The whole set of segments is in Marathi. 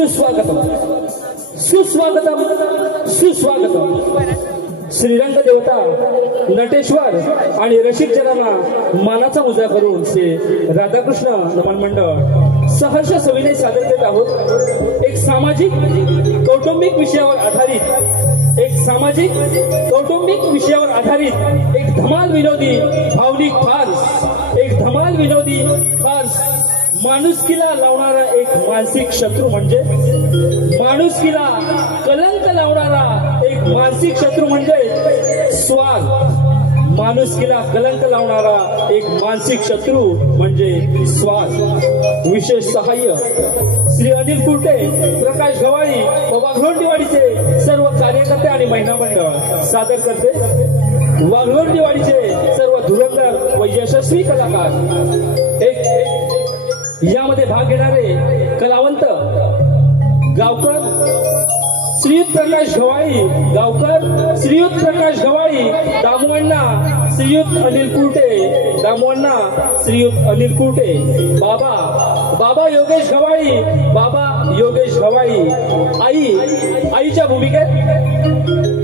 सुस्वागतम सुस्वागतम सुस्वागतम। श्रीरंग देवता नटेश्वर आणि रसिक जनांना मानाचा मुजरा करून श्री राधाकृष्ण नमन मंडळ सहर्ष सविनय सादर करीत आहोत। एक सामाजिक कौटुंबिक विषयावर आधारित एक धमाल विनोदी भावनिक फार्स, एक धमाल विनोदी फार्स। माणुसकीला लावणारा एक मानसिक शत्रू म्हणजे माणुसकीला कलंक लावणारा एक मानसिक शत्रू म्हणजे स्वार्थ। माणुसकीला कलंक लावणारा एक मानसिक शत्रू म्हणजे स्वार्थ। विशेष सहाय्य श्री अनिल कुर्टे, प्रकाश गवाळी व वाघलोंडीवाडीचे सर्व कार्यकर्ते आणि महिला मंडळ सादर करते। वाघलोंडीवाडीचे सर्व धुरंधर व यशस्वी कलाकार यामध्ये भाग घेणारे कलावंत गावकर श्रीयुत प्रकाश गवाळी, श्रीयुत प्रकाश गवाळी, दामोअण्णा श्रीयुत अनिल कुर्टे, दामोअण्णा श्रीयुत अनिल कुर्टे, बाबा योगेश गवाळी, आईच्या भूमिकेत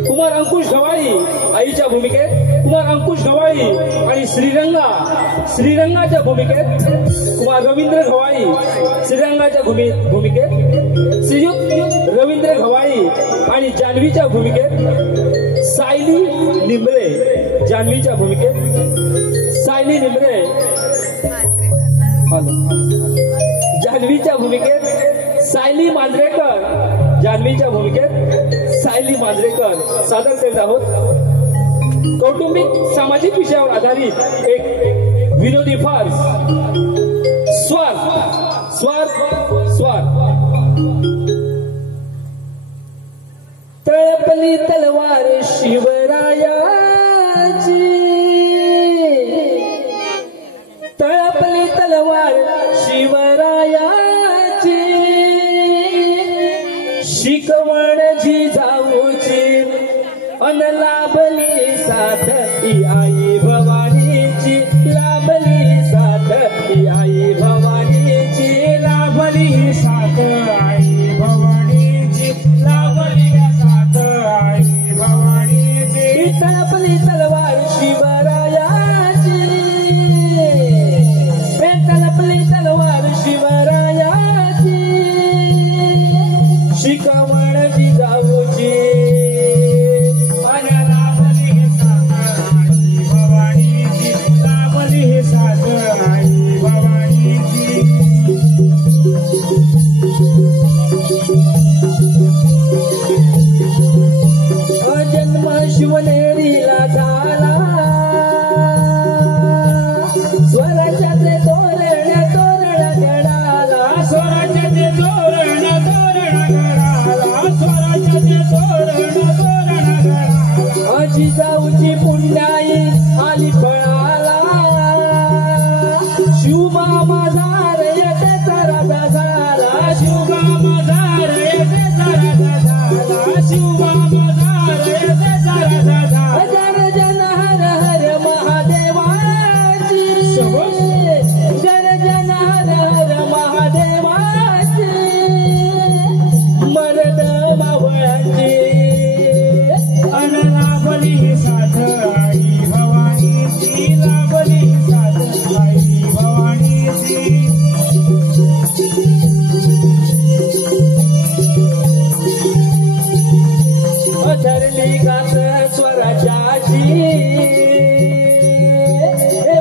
कुमार अंकुश गवाळी, आईच्या भूमिकेत कुमार अंकुश गवाळी आणि श्रीरंगाच्या भूमिकेत कुमार रवींद्र गवाळी, श्रीरंगाच्या भूमिकेत श्रीयुत रवींद्र गवाळी आणि जान्हवीच्या भूमिकेत सायली निंबरे, जान्हवीच्या भूमिकेत सायली निंबरे, जान्हवीच्या भूमिकेत सायली मांजरेकर, जान्हवीच्या भूमिकेत सायली मांजरेकर सादर करीत आहोत। कौटुंबिक सामाजिक विषयावर आधारित एक विनोदी फार्स स्वार्थ स्वार्थ स्वार्थ। तळपली तलवार शिवरायाची, तळपली तलवार शिवरायाची, शिकवण जिजाऊची अन लाभली साथ ही आई भवानीची, लाभली साथ ही आई भवानीची, लाभली साथ आई भवानीची, लाभली साथ आई भवानीची। तळपली तलवार शिवरायाची, तळपली तलवार शिवरायाची, शिकवण जिजाऊची अन लाभली साथ आई भवानीची, लाभली साथ आई भवानीची। जन्म शिवनेरीला झाला, स्वराज्याचे तोरण तोरण घडाला, स्वराज्याचे तोरण तोरण घडाला, स्वराज्याचे तोरण तोरण घडाला। जिजाऊची पुण्याई आली फळाला, शिवमामा झार येतेचा राजा झाला, शिवमामा झार येतेचा राजा झाला, शिवमामा झार येतेचा राजा झाला। जन जन हर हर महादेवाची, जन जन हर हर महादेवाची, मर्द मावळांची अन लाभली साथ आई भवानीची, लाभली साथ आई भवानीची। धरली गात स्वराज्याची,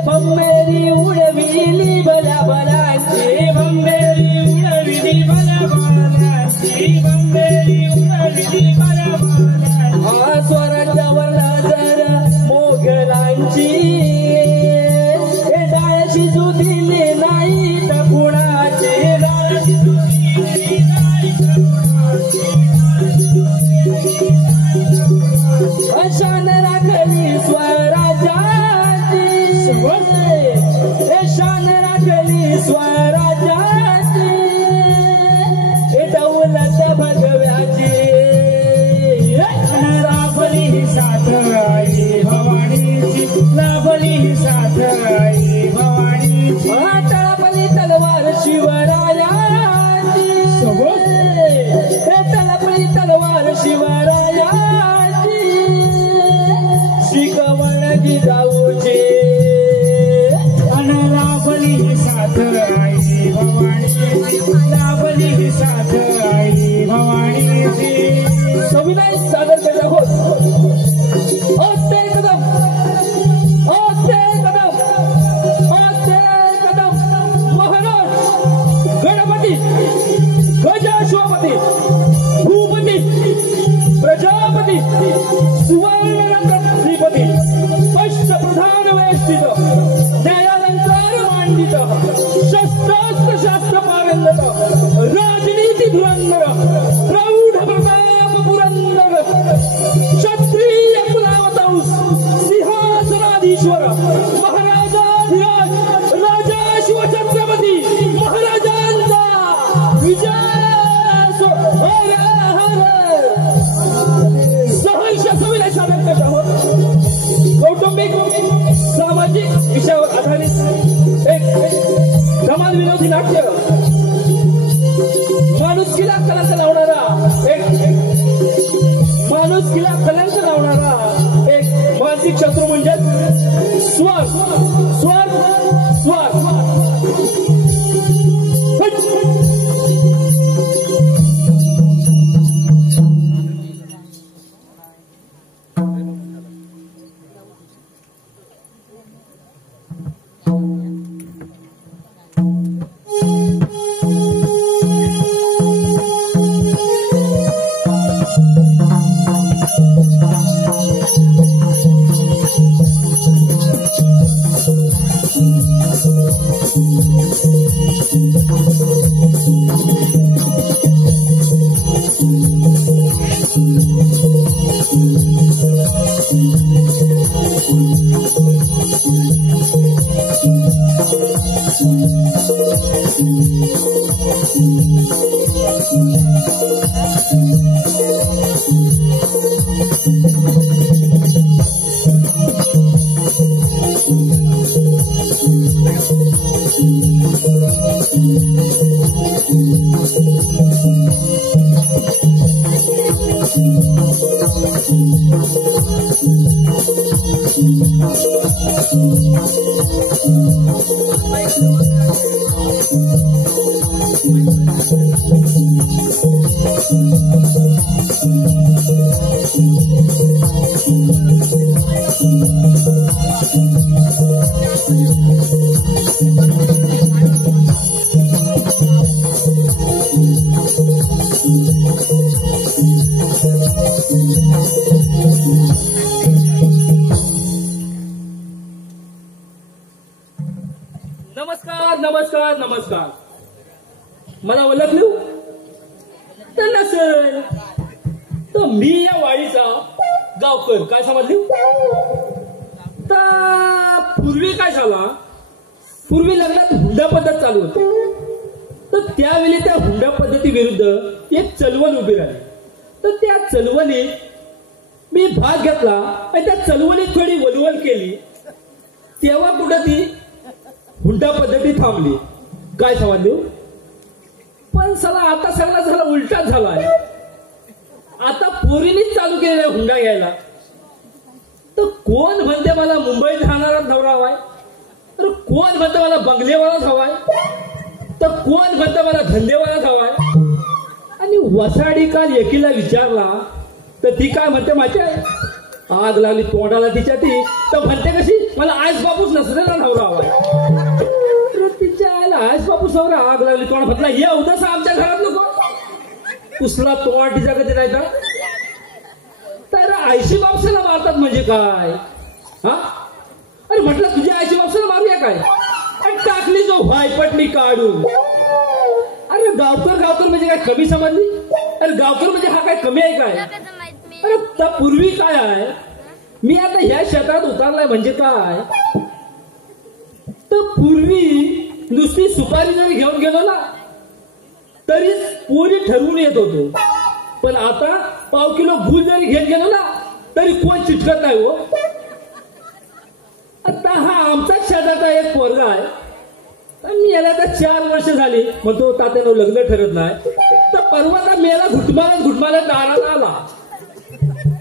भंबेरी उडविली भल्या भल्याची, भंबेरी उडविली भल्या भल्याची, भंबेरी उडविली भल्या भल्याची। स्वराज्यावर नजर मोगलांची, डाळशी जुदिली नाही तर कुणाची, डाळशी जुदिली नाही तर कुणाची, शान राखली स्वराज्याची, शान राखली स्वराज्याची, दौलत भर अभिनय सादर करत आहोत. असते कदम, असते कदम, असते कदम. महाराज गणपती गजाश्वपती भूपती प्रजापती सुवर्णरत्न श्रीपती अष्टप्रधान वेष्टित न्यायालंकार मांडित शस्त्रास्त्र शास्त्र पारंगत राजनीती धुरंधर प्रौढ प्रताप पुरंदर क्षत्रिय कुलावतंस सिंहासनाधीश्वर महाराजाधिराज राजा शिवछत्रपती महाराजांचा विजय असो. हर हर. सहर्ष सविनय सादर करत आहोत. कौटुंबिक सामाजिक विषयावर आधारित एक धमाल विनोदी नाट्य. माणुसकीला कलंक लावणारा माणुसकीला कलंक लावणारा एक मानसिक शत्रू म्हणजे स्वार्थ. स्वार्थ स्वार्थ. नमस्कार नमस्कार नमस्कार. मला ओळखलं तर नसेल तर मी या वाडीचा गावकर. काय समजले? तर पूर्वी काय झाला, पूर्वी लग्नात हुंडा पद्धत चालू होती. तर त्यावेळी त्या हुंडा पद्धती विरुद्ध एक चळवळ उभी राहिली. तर त्या चळवळीत मी भाग घेतला आणि त्या चळवळीत थोडी वलवल केली. तेव्हा कुठं ती हुंडा पद्धती थांबली. काय समजले? पण चला आता सगळा झाला उलटाच झालाय. आता पोरीनीच चालू केलेला हुंडा घ्यायला. तर कोण म्हणते मला मुंबईत राहणारा नवरा हवाय, तर कोण म्हणते मला बंगलेवालाच हवाय, तर कोण म्हणते मला धंदेवालाच हवाय. आणि वसाडी काल एकीला विचारला तर ती काय म्हणते माहिती आहे? आग लागली तोंडाला तिच्या. ती तर म्हणते कशी, मला आयस बापूस नसलेला नवरा हवाय. तिच्या आईला आयस बापूस नवरा आग लागली तोंड म्हटला ये उदास आमच्या घरात नको. कुसला तोंड तिच्या कधी नाही तर आयशी बापसाला मारतात म्हणजे काय? हा अरे म्हटलं तुझ्या आयशी बापसाला मारूया काय? आणि टाकली जो व्हायपटली काढून. अरे गावकर गावकर म्हणजे काय कमी समजली? अरे गावकर म्हणजे हा काय कमी आहे काय? अरे त्या पूर्वी काय आहे, मी आता ह्या क्षेत्रात उतरलाय म्हणजे काय, तर पूर्वी नुसती सुपारी जरी घेऊन गेलो ना तरी पोरी ठरवून येत होतो. पण आता पाव किलो गुळ जरी घेऊन गेलो ना तरी कोण चिटकत नाही हो. आता हा आमचाच शेजारचा एक पोरगा आहे. मी याला आता 4 वर्ष झाली म्हणतो तात्यानं लग्न ठरत नाही. तर परवा मेला घुटमाला दाराला आला.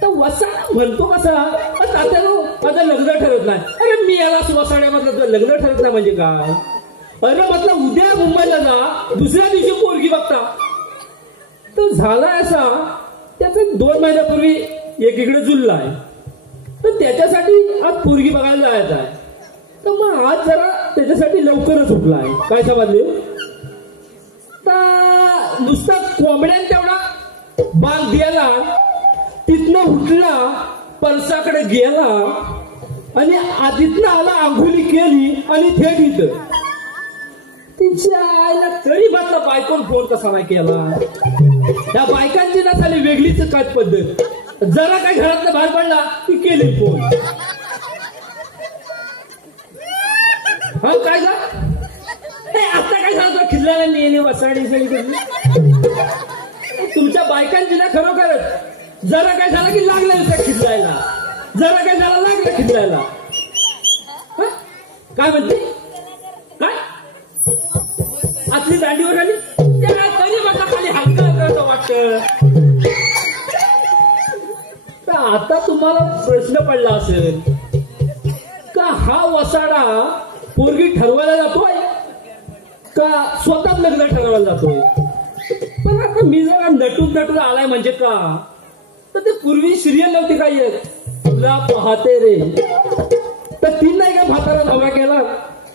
तर वसा म्हणतो कसा तात्यानं माझं लग्न ठरत नाही. अरे मी याला वसाड्या म्हटलं लग्न ठरत नाही म्हणजे काय? अरे म्हटलं उद्या मुंबईला जा, दुसऱ्या दिवशी पोरगी बघता. तर झाला असा त्याचं 2 महिन्यापूर्वी एकीकडे जुळला आहे, तर त्याच्यासाठी आज पोरगी बघायला जायचं आहे. तर मग आज जरा त्याच्यासाठी लवकरच उठला आहे. काय समजले? तर नुसता कोंबड्यान तेवढा बाग द्यायला तिथनं उठला, परसाकडे गेला आणि आधीतनं आला, आंघोळी केली आणि थेट इथं. तिच्या आईला तरी मात्र बायकोन फोन कसा नाही केला? त्या बायकांची ना झाली वेगळीच काय पद्धत. जरा काय घरातनं बाहेर पडला की केली फोन. हा काय का आता काय झालं? खिजला मी वसाडी तुमच्या बायकांची ना खरोखरच जरा काय झालं की लागलं खिजलायला, जरा काय झालं लागलं खिजलायला. काय म्हणते? काय आतली दांडीवर आली तरी म्हटलं खाली हलका वाटत. तर आता तुम्हाला प्रश्न पडला असेल का हा वसाडा पोरगी ठरवायला जातोय का स्वतःच लग्न ठरवायला जातोय? पण आता मी जरा नटून आलाय म्हणजे का, तर ते पूर्वी सिरियल नव्हती काय येत, तुला पाहते रे, तर ती नाही का म्हातारा नवरा केला,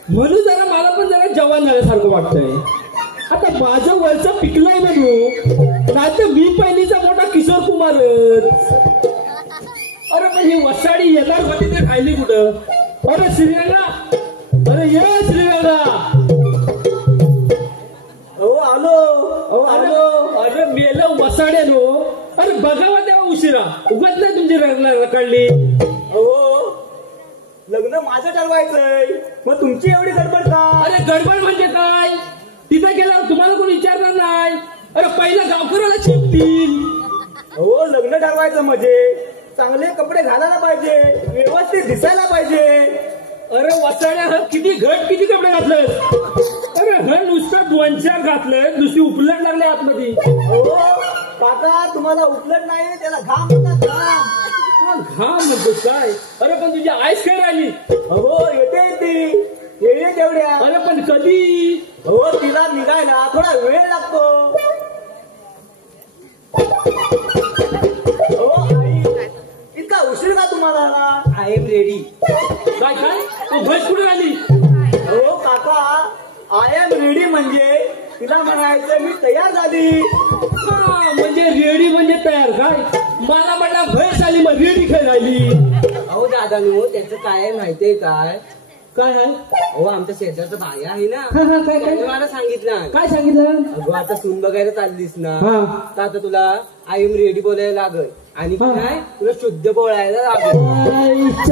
म्हणून जरा मला पण जरा जवान झाल्यासारखं वाटतंय. आता माझं वरचं पिकलंय म्हणून, नाही तर मी पहिलीचा मोठा किशोर कुमारच. अरे पण ही वसाडी येणार होती ते खायली कुठं? अरे सिरियलला, अरे ये सिरियलला. आलो. अरे मेलं वसाड्यानो. अरे बघावा तेव्हा उशिरा, उगत नाही तुमची रखडली. लग्न माझं ठरवायचंय, मग तुमची एवढी गडबड का? अरे गडबड म्हणजे काय? तिथे गेल्यावर तुम्हाला कोणी विचारणार नाही. अरे पहिला गावकऱ्याला शिकतील. लग्न ठरवायचं म्हणजे चांगले कपडे घालायला पाहिजे, व्यवस्थित दिसायला पाहिजे. अरे वसाड्या किती कपडे घातले? अरे नुसतं 2-4 घातलंय, नुसती उपलट लागले आतमध्ये. काका तुम्हाला उपलट नाही, त्याला घाम म्हणतात, घाम. घाम म्हणतो काय? अरे पण तुझी आईस काय राहिली? येते तेवढ्या. अरे पण कधी? तिला निघायला थोडा वेळ लागतो. इतका उशीर का तुम्हाला? I am ready. काय तू बस कुठे आली? काका आय एम रेडी म्हणजे तिला म्हणायचं मी तयार झाली. म्हणजे रेडी म्हणजे तयार काय? मला म्हटला भैस आली मग रेडी खेळ राहिली. दादा त्याचं काय माहितीये काय? काय आहे? आमच्या शेजारचं भाई आहे ना, काय मला सांगितलं. काय सांगितलं? अगो आता सून बघायला चाललीस ना, तर आता तुला आय एम रेडी बोलायला लागल आणि काय तुला शुद्ध बोलायला लागल.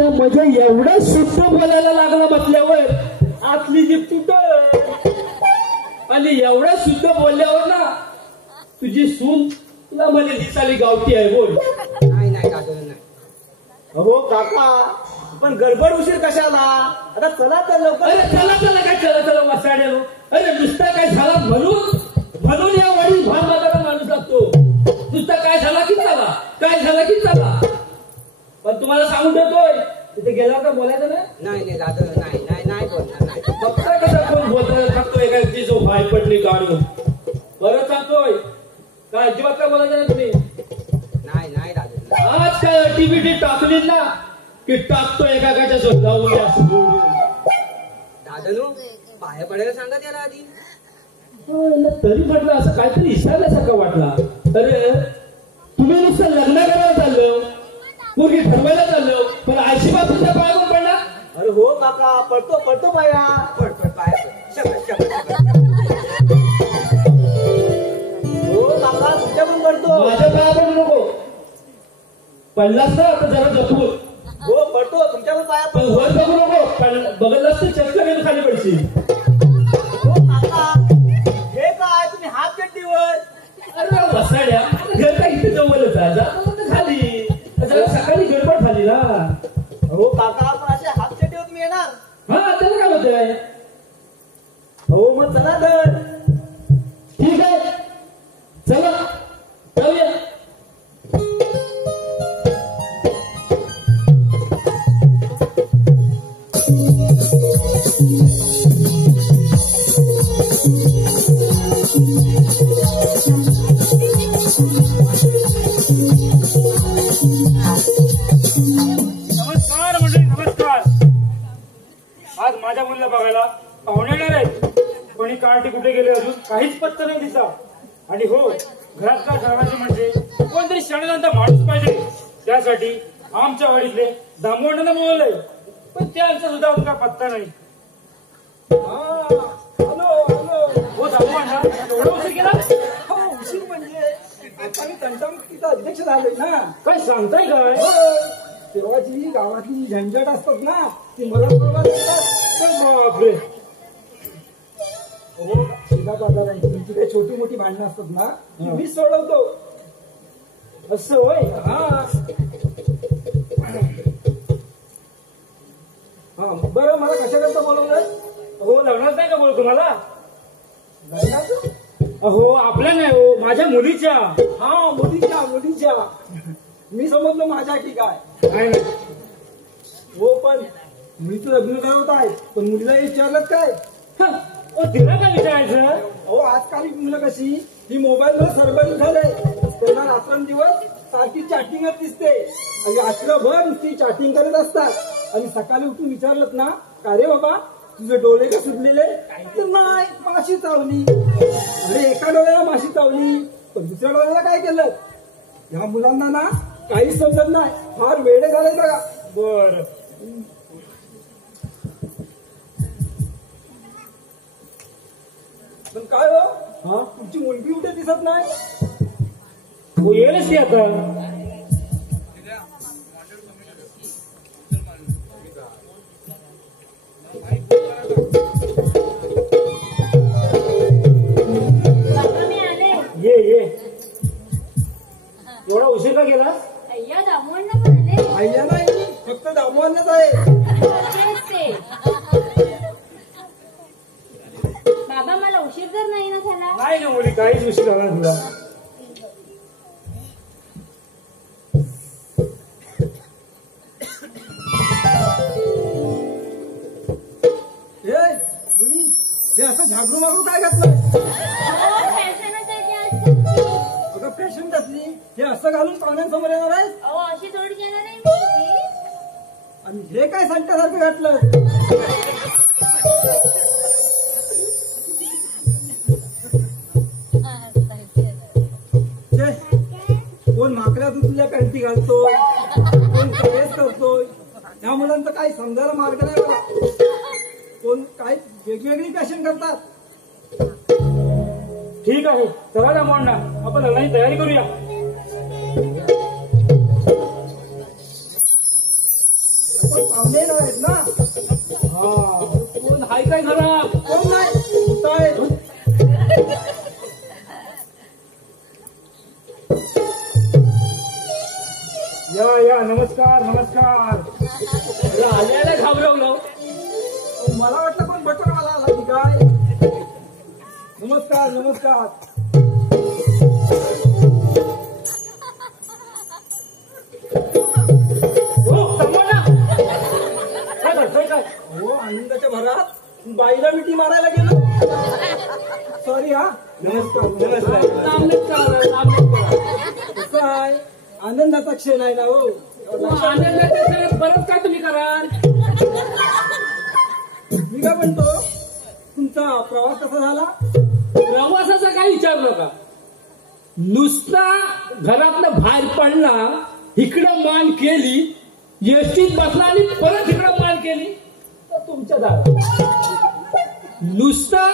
म्हणजे एवढं शुद्ध बोलायला लागलं म्हटल्यावर आतली जी तुट आणि एवढं शुद्ध बोलल्यावर ना तुझी सून तुला म्हणजे दिसाली गावठी आहे. बोल. नाही दादा नाही. काका पण गडबड उशीर कशाला? आता चला तर लवकर. अरे चला काय चला वसाड्या. अरे नुसता काय झाला म्हणून या वडील भान माताला माणूस लागतो. नुसता काय झाला की चला. पण तुम्हाला सांगून ठेवतोय तिथे गेला का बोलायचं नाही दादा नाही बोलणार नाही. फक्त कसं कोण बोलतोय सांगतोय काय ती जो भाई पडली काढून बरं सांगतोय काय अजिबात काय बोलायचं ना तुम्ही? नाही दादा. आज काय टीव्ही टाकली ना की टाकतोय एकाच्या स्वतःहून दादा पाया पडायला सांगा त्याला आधी. तरी म्हटलं असं काहीतरी इशारल्यासारखं वाटला. अरे तुम्ही नुसतं लग्न करायला चाललो, पोरगी ठरवायला चाललो, पण आयशी बाब तुमच्या पायावर पडला. अरे काका पडतो पाया. पड पाया. काका तुमच्या पण पडतो. माझ्या पाया पडू नको. पडलास ना आता जरा जपून. पडतो तुमच्या पण पाया. पण वर बघू नको, बघत असते चक्कर घेऊन खाली पडशील. काका हे काय तुम्ही हात कट्टीवर? अरे वसाड्या घर काय इथे जवळच आहे, खाली जरा सकाळी गडबड झाली ना. काका पण असे हात कट्टीवर तुम्ही येणार? त्याला काय होतंय? मग चला तर. ठीक आहे चला जाऊया. Thank you. बघायला पाहुणे येणार आहेत, पण ही कार्टी कुठे गेले अजून काहीच पत्ता नाही दिसा. आणि हो, घरात काय ठरवायचे म्हणजे कोणतरी शाळेनंतर माणूस पाहिजे. त्यासाठी आमच्या वाडीतले दामोंडांना बोलवलंय, पण त्यांचा सुद्धा काय पत्ता नाही. हो दामोंडा, एवढा उशीर केला? उशीर म्हणजे आता मी तंटामुक्तीचा अध्यक्ष झालोय ना. काय सांगताय काय? तेव्हाची जी गावातली झंझट असतात ना ती मला बरोबर येतात. बापरे. हो शिला बाजारांची तुमची काही छोटी मोठी भांडणं असतात ना ती मीच सोडवतो. असं होय? हा बरं, मला कशाकरता बोलवलंय? हो, लग्नात नाही का बोल तुम्हाला? लग्नाचं? हो, आपल्या नाही हो, माझ्या मुलीच्या. हा, मुलीच्या. मी समजलो माझ्या की काय. काय नाही. हो, पण मुलीचं लग्न ठरवत आहे, पण मुलीला विचारलं काय? तिला काय विचारायचं? अहो, आजकाल मुलं कशी ही मोबाईल मध्ये सरबरी झालंय. त्यांना रात्रंदिवस सारखी चॅटिंगच दिसते आणि रात्रभर नुसती चॅटिंग करत असतात. आणि सकाळी उठून विचारलं ना, का रे बाबा तुझे डोळे का सुटलेले? तर नाही, माशी चावली. अरे एका डोळ्याला माशी चावली, पण दुसऱ्या डोळ्याला काय केलं? ह्या मुलांना ना काहीच समजत नाही, फार वेडे झाले बघा. बर, पण काय हो, तुमची मुलगी कुठे दिसत नाही? हो येईलच ती आता. ये एवढा उशीर का गेला? अय्या दामोंडा पण आले. आय्या नाही, फक्त दामोदरच आहे. बाबा मला उशीर तर नाही ना झाला? नाही ना मुली, काहीच उशीर झाला तुला. मुली हे असं झागरू मागरू काय घातलं? अगं फॅशन घातली, हे असं घालून पाहुण्यांसमोर येणार आहे? अशी थोडी घेणार आहे मी. आणि हे काय सांगण्यासारखं घातलं? कोण माकड्या तुझल्या पॅन्टी घालतोय, कोण ड्रेस करतोय. या मुलांचं काही समजायला मार्ग नाही मला. कोण काय वेगवेगळी फॅशन करतात. ठीक आहे, चला ना मोंडा, आपण लग्नाची तयारी करूया. आपण पाहुणे येणार आहेत ना? कोण हाय काय घरात? कोण नाही, काय या नमस्कार. आल्याला घाबरवलं. मला वाटलं पण बटन मला आला की काय. नमस्कार. हो, आनंदाच्या भरात बाईला मिठी मारायला गेलो. सॉरी. हा, नमस्कार. कसं आहे, आनंदाचा क्षण आहे ना. हो, आनंदाच्या क्षणात परत काय तुम्ही कराल? मी काय म्हणतो, तुमचा प्रवास कसा झाला? प्रवासाचा काही विचार नका. नुसता घरातनं बाहेर पडला, इकडं मान केली, एसटीत बसला आणि परत इकडं मान केली तर तुमच्या दारात. नुसता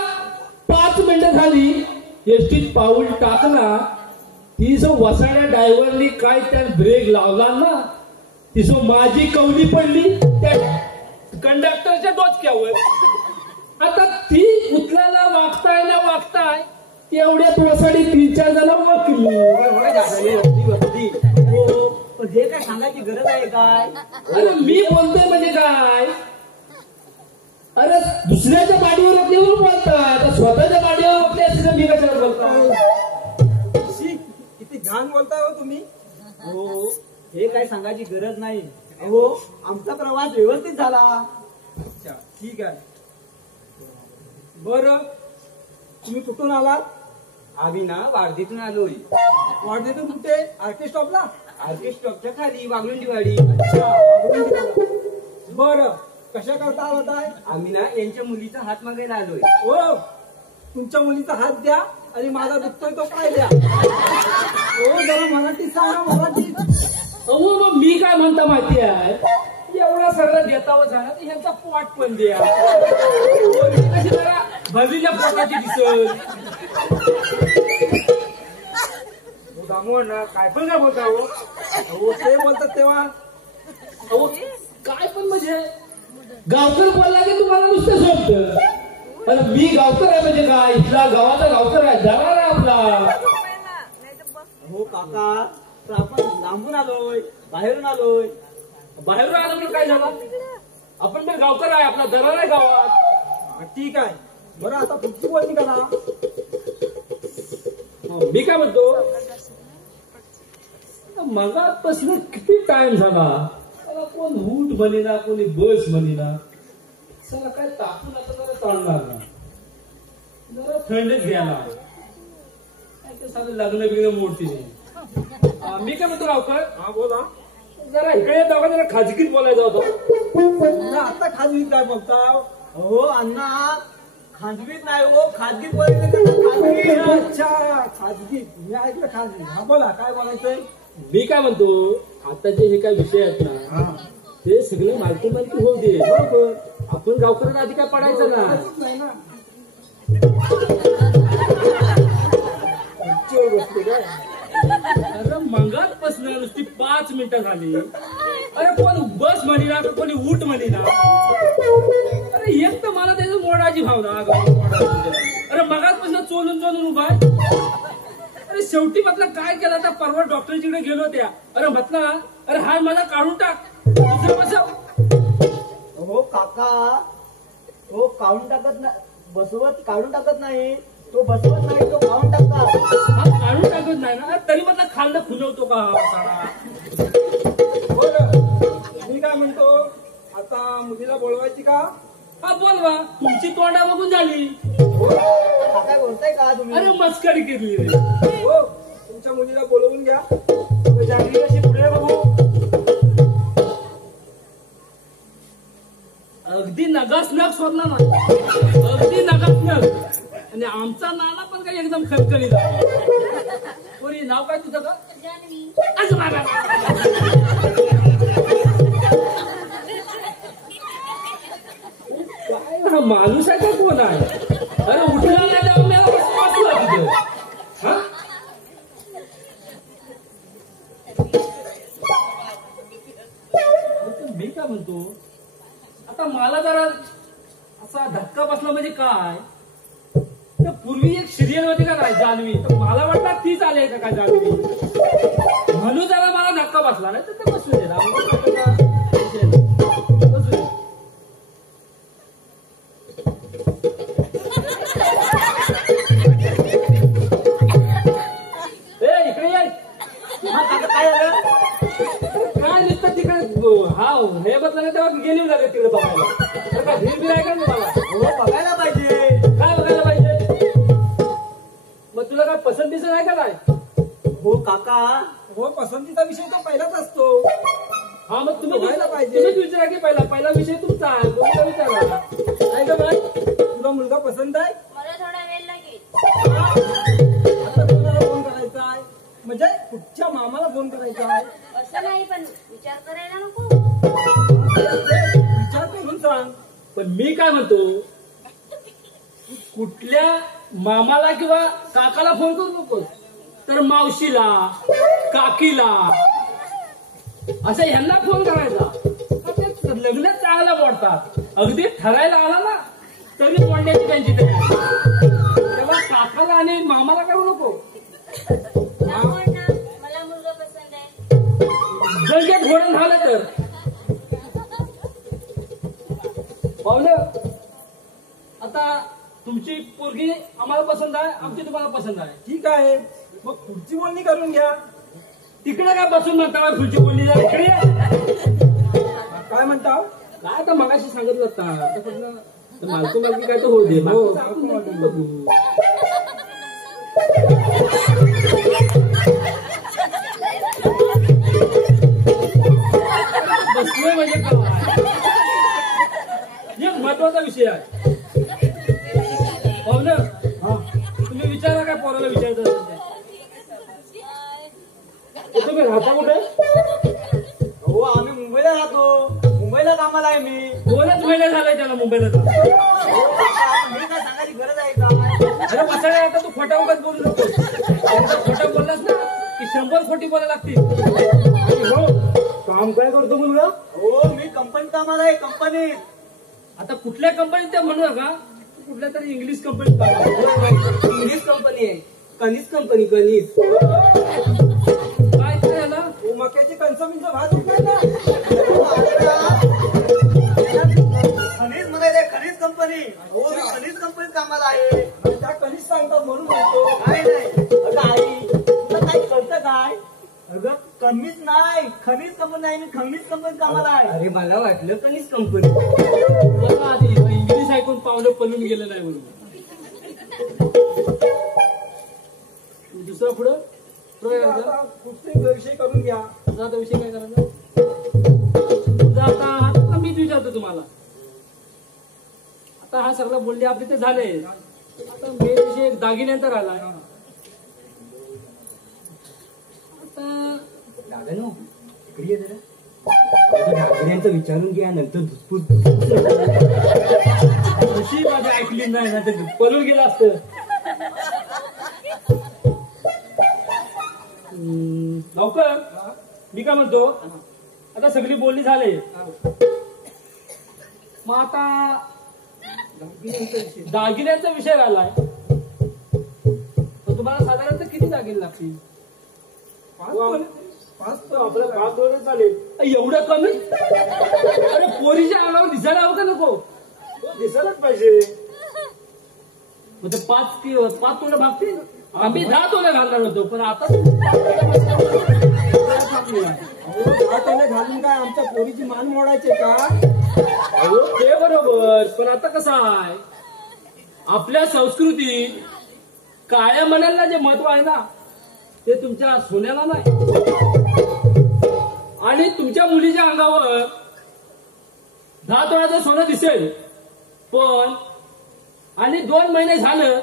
5 मिनिटं झाली, एसटीत पाऊल टाकला, ती जो वसाड्या ड्रायव्हरनी काय त्या ब्रेक लावला ना, ती जो माझी कवली पडली त्या कंडक्टरच्या डोचक्यावर. आता ती उचलायला वागताय तेवढ्यात वसाडी 3-4 जण वकली. हो, पण हे काय सांगायची गरज आहे काय? अरे मी बोलतोय म्हणजे काय? अरे दुसऱ्याच्या गाडीवर वकलीवर बोलताय, तर स्वतःच्या गाडीवर वकली असेल तर मी कशाला बोलताय? किती घाण बोलताय हो तुम्ही. हो, हे काय सांगायची गरज नाही. अहो, आमचा प्रवास व्यवस्थित झाला. अच्छा, ठीक आहे. बरं, तुम्ही कुठून आलात? आम्ही ना वारदीतून आलोय. वाढदेतून कुठे? आर्के स्टॉपला? आर्के स्टॉपच्या खाली वागलुंडीवाडी. बरं, कशा करता आलात आहे? आम्ही ना यांच्या मुलीचा हात मागायला आलोय. हो, तुमच्या मुलीचा हात द्या आणि माझा दुखतोय तो पाय द्या. हो, जरा मराठीत सांगा, मराठीत. अहो मग मी काय म्हणता माहिती आहे, एवढा सगळा देतावं झाला तर ह्यांचा पोट पण द्या. पोरगी कशी जरा भरलेल्या पोटाची दिसल. दामोदर ना काय पण काय बोलता हो. हो, ते बोलतात तेव्हा. अहो काय पण म्हणजे गावकर बोलला की तुम्हाला नुसतं सोडतं. पण मी गावकर आहे म्हणजे काय, इथला गावाचा गावकर आहे, जरा आहे आपला. हो काका, तर आपण लांबून आलोय, बाहेरून आलोय. बाहेरून आलं तर काय झालं, आपण पण गावकर आहे, आपला दरार आहे गावात. ठीक आहे. बरं, आता पुढची बोलणी करा. मी काय म्हणतो, मगापासून किती टाइम झाला, मला कोण ऊट म्हणेना, कोणी बस म्हणेना. चला काय तापून आता जरा चालणार ना, जरा थंडच घ्यायला. काय ते साधं लग्न बिग्न मोडती नाही. मी काय म्हणतो गावकर, हा बोला. जरा इकडे जाऊ, जरा खाजगीत बोलायचं होतं. आता खाजगीत काय बोलता? हो अण्णा, खाजगीत नाही हो, खाजगीत बोलायचं. अच्छा, खाजगीत. मी ऐकलं खाजगी. हा बोला, काय बोलायचंय? मी काय म्हणतो, आताचे हे काय विषय आहेत ना, ते सगळे मालकी होऊ दे. बरोबर. आपण गावकऱ्यांना आधी काय पडायचं ना. नाही ना. अरे मंगात बसणं नुसती 5 मिनिटं झाली. अरे कोण बस म्हणिना, तर कोणी ऊट म्हणिना. अरे एक तर मला त्याचं मोडाची भावना. अरे मगात बसणं चोलून चोलून उभा. अरे शेवटी म्हटलं काय केलं, आता परवा डॉक्टरकडे गेलो त्या. अरे म्हटलं, अरे हा मला काढून टाक, दुसरं बसव. हो काका, तो काढून टाकत नाही, बसवत काढून टाकत नाही, तो बसवत नाही, तो काढून टाकतात. हा काढून टाकत नाही ना, तरी म्हटलं खाल्लं खुलवतो का हा सारा. बरं, मी काय म्हणतो, आता मुलीला बोलवायची का? हा बोलवा, तुमची तोंडा बघून झाली. काय बोलताय का तुम्ही? अरे मस्करी केली रे. हो, तुमच्या मुलीला बोलवून घ्या. जागरी कशी पुढे बघू. अगदी नगास नग सोडला ना, अगदी नगास नग. आणि आमचा नाना पण काही एकदम खणखणीत आहे. पोरी नाव काय तुझं का? जान्हवी. असं मागा. काय हा माणूस आहे का कोण आहे? अरे उठला नाही जाऊन मला वाचला तिथं. हा मी काय म्हणतो, आता मला जरा असा धक्का बसला म्हणजे काय, तर पूर्वी एक सिरियल होती का काय जान्हवी, तर मला वाटतं तीच आली आहे का काय जान्हवी, म्हणून जरा मला धक्का बसला. नाही तर ते बसू दे ना, बसू दे. इकडे ये. काय झालं? काय नुसतं तिकडे हा हे बसला नाही तेव्हा गेली लागत तिकडे बघायला. तर काय धीर आहे का नाही मला? हो बघायला पाहिजे. काय बघायला पाहिजे? मग तुला काय पसंतीचं नाही का काय? हो काका, हो, पसंतीचा विषय तो पहिलाच असतो. हा मग बघायला पाहिजे. तुम्हीच विचारा की पहिला विषय तुमचा आहे, तुम्हाला विचारा. नाही का बाय, तुला मुलगा पसंत आहे? मला थोडा वेळ लागेल. आता कोणाला फोन करायचा आहे? म्हणजे कुठच्या मामाला फोन करायचा आहे? असं नाही, पण विचार करायला नको. विचार करून सांग. पण मी काय म्हणतो, कुठल्या मामाला किंवा काकाला फोन करू नकोस, तर मावशीला, काकीला, असं ह्यांना फोन करायचा. ते लग्न चांगलं मोडतात. अगदी ठरायला आला ना तरी मोडण्याची त्यांची तयारी. तेव्हा काकाला आणि मामाला करू नको. त्यामुळे ना मला मुलगा पसंत आहे. जंगेत घोडण झालं तर पाहुलं, आता तुमची पोरगी आम्हाला पसंत आहे, आमची तुम्हाला पसंत आहे. ठीक आहे, मग पुढची बोलणी करून घ्या. तिकडे काय बसून म्हणता खुर्ची बोलली जा, इकडे ये. काय म्हणता? काय आता मगाशी सांगितलं आता मालकी मालकी काय तर होऊ दे. बाकीचं आपण नंतर बघू. बसलोय म्हणजे काय? विषय आहे. हो ना? तुम्ही विचारा काय पोराला विचारता तुम्ही राहता कुठे? हो आम्ही मुंबईला राहतो. मुंबईला कामाला आहे मी. 2च महिने झालाय त्याला मुंबईला जाऊन. मी काय सांगायची गरज आहे का? अरे मसाळे आता तू खोटा वगैरे बोलू नकोस. एकदा खोटा बोललास ना की 100 खोटी बोलायला लागतील. आणि हो काम काय करतो मुलगा? हो मी कंपनीत कामाला आहे. कंपनीत. आता कुठल्या कंपनीत त्या म्हणू नका. कुठल्या तरी इंग्लिश कंपनीत काम आहे. इंग्लिश कंपनी आहे. कनिष्ठ कंपनी कनिष्ठ. काय काय याला मक्याची कणसमीचं भात उठलाय ना. खनिज मध्ये खनिज कंपनी. हो मी खनिज कंपनीत कामाला आहे. त्या कणीस सांगतात म्हणून म्हणतो. काय नाही अगं आई तुला काय कळतं काय? अगं कमीच नाही खनिज कंपनी नाही मी खनिज कंपनीत कामाला आहे. अरे मला वाटलं कनिज कंपनी. बघा आधी इंग्लिश ऐकून पावलं पळून गेलं नाही म्हणून. दुसरा पुढं आता कुठचे विषय करून घ्या. तुझा आता विषय काय करायचा? तुझा आता मीच विचारतो तुम्हाला. आता हा सगळं बोलले आपले ते झाले. आता मेन विषय एक दागिन्यांचा राहिला. आता दादा नो इकडे ये जरा. दागिन्यांचं विचारून घ्या नंतर धुसफूस. अशी माझी ऐकली नाही ना तर पळून गेलं असतं. लवकर मी काय म्हणतो आता सगळी बोलणी झाले. मग आता दागिन्यांचा विषय राहिलाय. तर तुम्हाला साधारणतः किती दागिने लागतील? 5 आपलं 5 वर्ष चालेल. एवढं कमी? अरे पोरीच्या अंगावर दिसायला हवं का नको? दिसायलाच पाहिजे. म्हणजे 5 तोडे भागतील. आम्ही 10 तोडे घालणार होतो पण आता 10 तोले घालून काय आमच्या पोरीची मान मोडायचे का? अहो ते बरोबर पण आता कसं आहे आपल्या संस्कृतीत काळ्या मनाला जे महत्व आहे ना ते तुमच्या सोन्याला नाही. आणि तुमच्या मुलीच्या अंगावर 10 तोळ्याचं सोनं दिसेल पण आणि 2 महिने झालं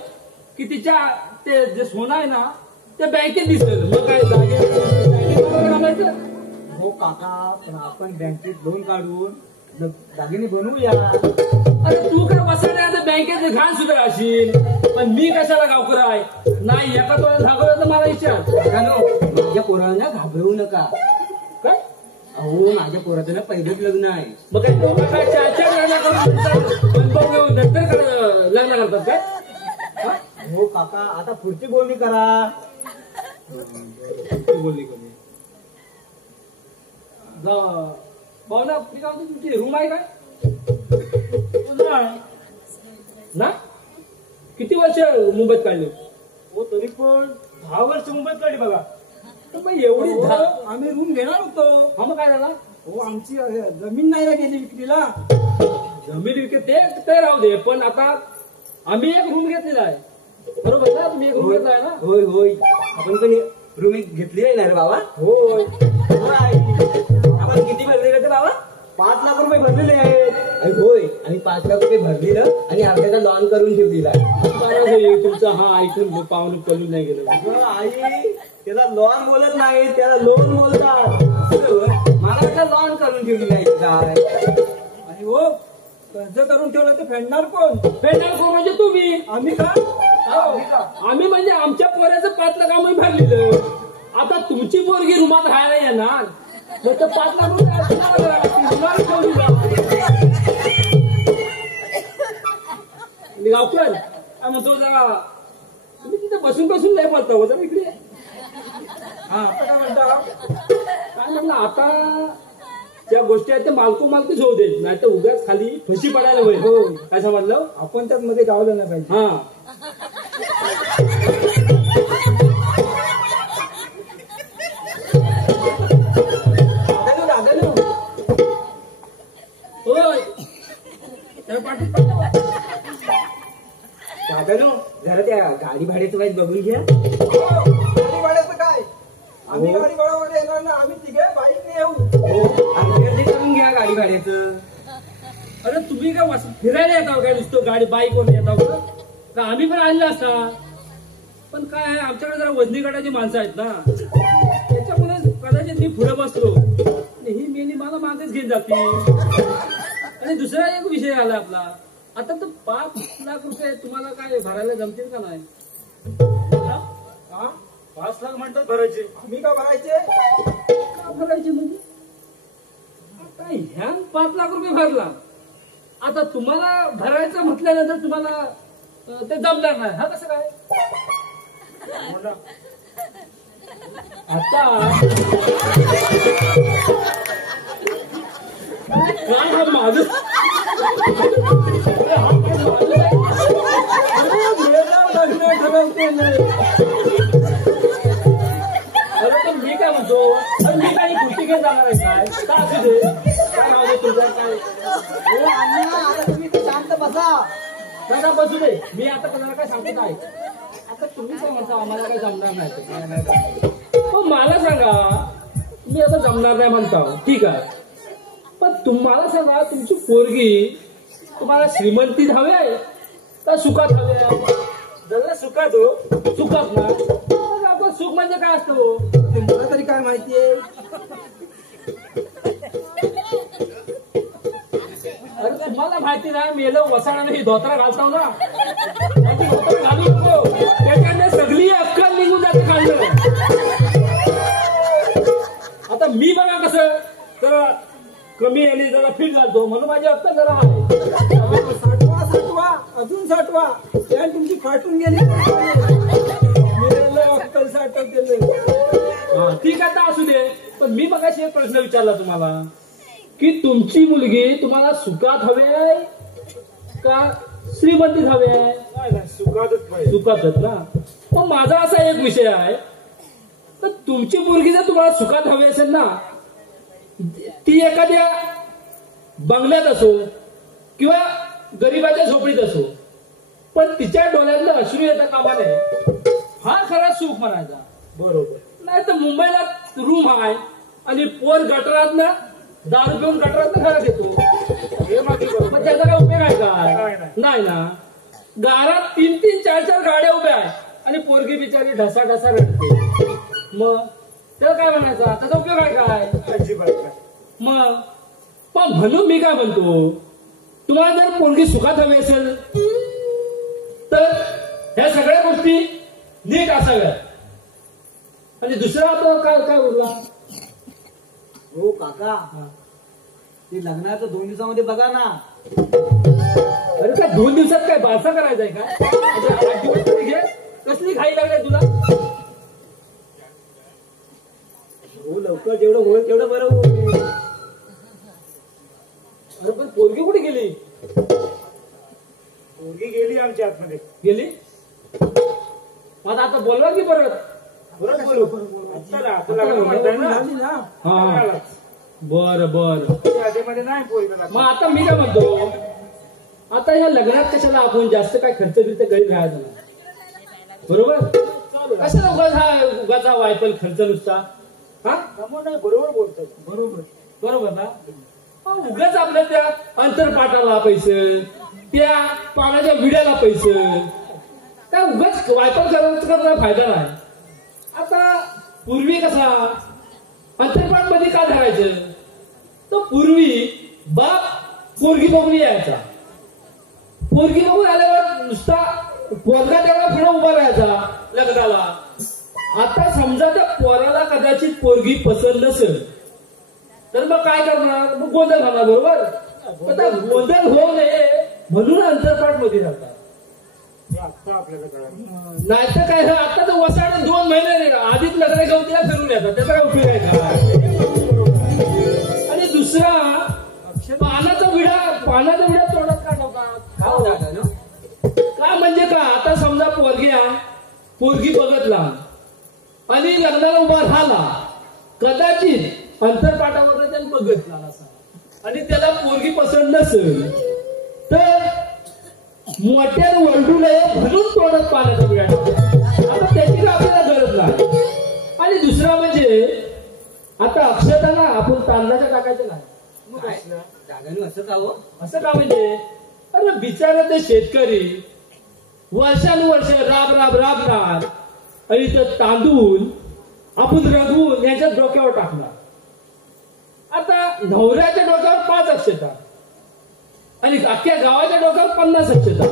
की तिच्या ते जे सोनं आहे ना ते बँकेत दिसेल. मग काय घालायचं? हो काका पण आपण बँकेत लोन काढून दागिने बनवूया. अरे तू काय बसणार आता बँकेचे घाण सुद्धा राहशील पण मी कशाला गावकर आहे नाही. एका तोळ्यात झागवलं तर मला विचार. माझ्या पोरांना घाबरवू नका. काय अहो माझ्या पोराचं ना पहिलंच लग्न आहे. मग काय दोघं काय 4 लग्न करून नंतर लग्न करतात काय? हो काका आता पुढची बोलणी करा. बोलली कमी पाहुणा मी काय म्हणतो तुमची रूम आहे काय? ना किती वर्ष मुंबईत काढले? हो तरी पण 10 वर्ष मुंबईत काढली बघा. तर मग एवढी आम्ही रूम घेणार होतो. हा मग काय झाला? हो आमची जमीन नाही ना गेली विक्रीला. जमीन विकत ते राहू दे पण आता आम्ही एक रूम घेतलेला आहे बरोबर ना? तुम्ही एक रूम घेतला आहे ना? होय होय आपण पण रूम घेतली आहे ना रे बाबा. होय. आपण किती भरले का बाबा? 5 लाख रुपये भरलेले आहेत. होय आणि 5 लाख रुपये भरलेलं आणि अर्ध्याचा लॉन करून ठेवलेला. तुमचा हा ऐकून पाहुणं पळून नाही गेलं. आई त्याला लॉन बोलत नाही त्याला लोन बोलतात. मला वाटलं लॉन करून ठेवलेलं आहे काय. आणि हो कर्ज करून ठेवलं तर फेडणार कोण? फेडणार कोण म्हणजे तुम्ही. आम्ही का? आम्ही म्हणजे आमच्या पोऱ्याचं 5 लाख आम्ही भरलेलं. आता तुमची पोरगी रुमात राहायला येणार मग तर 5 लाख रुपये गावकर म्हणतो जरा तुम्ही तिथे बसून बसून नाही बोलता हो जरा इकडे. हा आता काय म्हणता? काय म्हणलं आता ज्या गोष्टी आहेत ते मालकीच होऊ देत नाही तर उगाच खाली फशी पडायला होईल. हो काय समजलं? आपण त्यात मध्ये गावलं नाही पाहिजे. हा दादा जरा त्या गाडी भाड्याचं वाईट बघून घ्या. गाडी भाड्याचं काय? आम्ही गाडी भाड्यावर येणार ना. आम्ही तिघे बाईकने येऊ. हो आणि करून घ्या गाडी भाड्याचं. अरे तुम्ही काय फिरायला येताव काय नुसतं गाडी बाईक वर येताव का? तर आम्ही पण आणलं असता, पण काय आहे आमच्याकडे जरा वजनी गटाची माणसं आहेत ना, त्याच्यामुळे कदाचित मी पुढे बसलो आणि ही मेली मला मागेच घेऊन जाते. आणि दुसरा एक विषय आला आपला, आता तर 5 लाख रुपये तुम्हाला काय भरायला जमतील का नाही? 5 लाख म्हणतात भरायचे. आम्ही का भरायचे? का भरायचे म्हणजे आता ह्या 5 लाख रुपये भरला, आता तुम्हाला भरायचं म्हटल्यानंतर तुम्हाला ते जमणार नाही. हा कसं काय? आता काय हा माझं लग्न ठरवते नाही. अरे पण मी काय म्हणतो, अरे मी काही कृती घेत जाणार आहे काय? का असू दे, काय नाव दे तुझं काय? हो अण्णा, आता तुम्ही इथे शांत बसा. कसा बसू दे, मी आता कोणाला काय सांगत आहे. आता तुम्ही काय म्हणता आम्हाला काय जमणार नाही तर काय नाही. पण मला सांगा, मी आता जमणार नाही म्हणता, ठीक आहे, पण तुम्हाला सांगा तुमची पोरगी तुम्हाला श्रीमंतीत हवी आहे का सुखात हवी आहे? जरा सुखात हो. सुखात ना, मग आपण सुख म्हणजे काय असतो मला तरी काय माहितीये? अरे तुम्हाला माहिती नाही, मेलं वसाडाने ही धोतरा घालताव ना, आणि धोतरा घालू नको, त्याच्याने सगळी अक्कल निघून जाते काढलं. आता मी बघा कसं जरा कमी आणि जरा फिट घालतो म्हणून माझी अक्कल जरा आहे. साठवा अजून साठवा, त्या तुमची फाटून गेली. अक्कल साठवते. ठीक आहे, असू दे, पण मी मगाशी एक प्रश्न विचारला तुम्हाला की तुमची मुलगी तुम्हाला सुखात हवी आहे का श्रीमंतीत हवी आहे? नाही, सुखातच पाहिजे. सुखातच ना. पण माझा असा एक विषय आहे, तर तुमची मुलगी जर तुम्हाला सुखात हवी असेल ना, ती एखाद्या बंगल्यात असो किंवा गरिबाच्या झोपडीत असो, पण तिच्या डोळ्यातलं अश्रू येता कामा नये, हा खरा सुख म्हणायचा. बरोबर. नाही तर मुंबईला रूम आहे आणि पोर गटरात ना दारू पिऊन गटरात घरात येतो, हे मागे बरोबर. मग त्याचा काय उपयोग आहे नाही, का? नाही. नाही ना. दारात 3-3, 4-4 गाड्या उभ्या आहे आणि पोरगी बिचारी ढसा ढसा रडते, मग त्याला काय म्हणायचा? त्याचा उपयोग आहे काय? अजिबात नाही. मग पण म्हणून मी काय म्हणतो, तुम्हाला जर पोरगी सुखात हवी असेल तर ह्या सगळ्या गोष्टी नीट असाव्यात. आणि दुसरा आता काय काय उरला? हो काका, ते लग्नाचं 2 दिवसामध्ये बघा ना. अरे काय 2 दिवसात काय बारसा करायचा आहे का? 8 दिवस तरी घे. कसली घाई लागली तुला? हो लवकर जेवढं होईल तेवढं बरं होईल. अरे पण पोरगी कुठे गेली? पोरगी गेली आमच्या आतमध्ये. गेली? मग आता बोलवा की परत? परत बोलू. आता लग्न म्हणताय ना. झाली ना. हा, बर बर. आधीमध्ये नाही पोरीला. मग आता मी काय म्हणतो, आता ह्या लग्नात कशाला आपण जास्त काय खर्च बिर्च करीत राहायचं नाही, बरोबर? कशाला उगाचा वायपल खर्च नुसता? हा, नाही, बरोबर बोलतो. बरोबर बरोबर ना. उगाच आपल्या त्या अंतरपाटाला पैसे, त्या पाण्याच्या विड्याला पैसे, त्या उगाच वायपल करण्याचा फायदा नाही. आता पूर्वी कसा अंतरपाट मध्ये का धरायचं, तर पूर्वी बाप पोरगी बघून यायचा, पोरगी बघून आल्यावर नुसता पोरगा तेवढा पुढे उभा राहायचा लग्नाला. आता समजा त्या पोराला कदाचित पोरगी पसंत नसेल तर मग काय करणार? मग गोंधळ घालणार, बरोबर? आता गोंधळ होऊ नये म्हणून अंतरपाट मध्ये जातात. आता आपल्याला कळालं. नाही तर काय, आता तर वसाड 2 महिने आधीच लग्न घेऊन तिला फिरून येतात, त्याचा काय उपयोग आहे का? आणि दुसरा पानाचा विडा तोंडात काढवतात. का म्हणजे का, आता समजा पोरगी बघतला आणि लग्नाला उभा राहिला, कदाचित अंतरपाटावर त्याने बघतला असा आणि त्याला पोरगी पसंत नसेल तर मोठ्यानं वळडू नये म्हणून तोंडात पाण्याचा विडा टाकतात. आता त्याची आपल्याला गरज नाही. आणि दुसरा म्हणजे आता अक्षताना आपण तांदळाच्या टाकायचं नाही, दादानू असं का हो? असं का म्हणजे अरे बिचारा ते शेतकरी वर्षानुवर्ष राब आणि तो तांदूळ आपण रघून यांच्या डोक्यावर टाकणार. आता नवऱ्याच्या डोक्यावर 5 अक्षता आणि अख्ख्या गावाच्या डोक्यावर 50 अक्षता.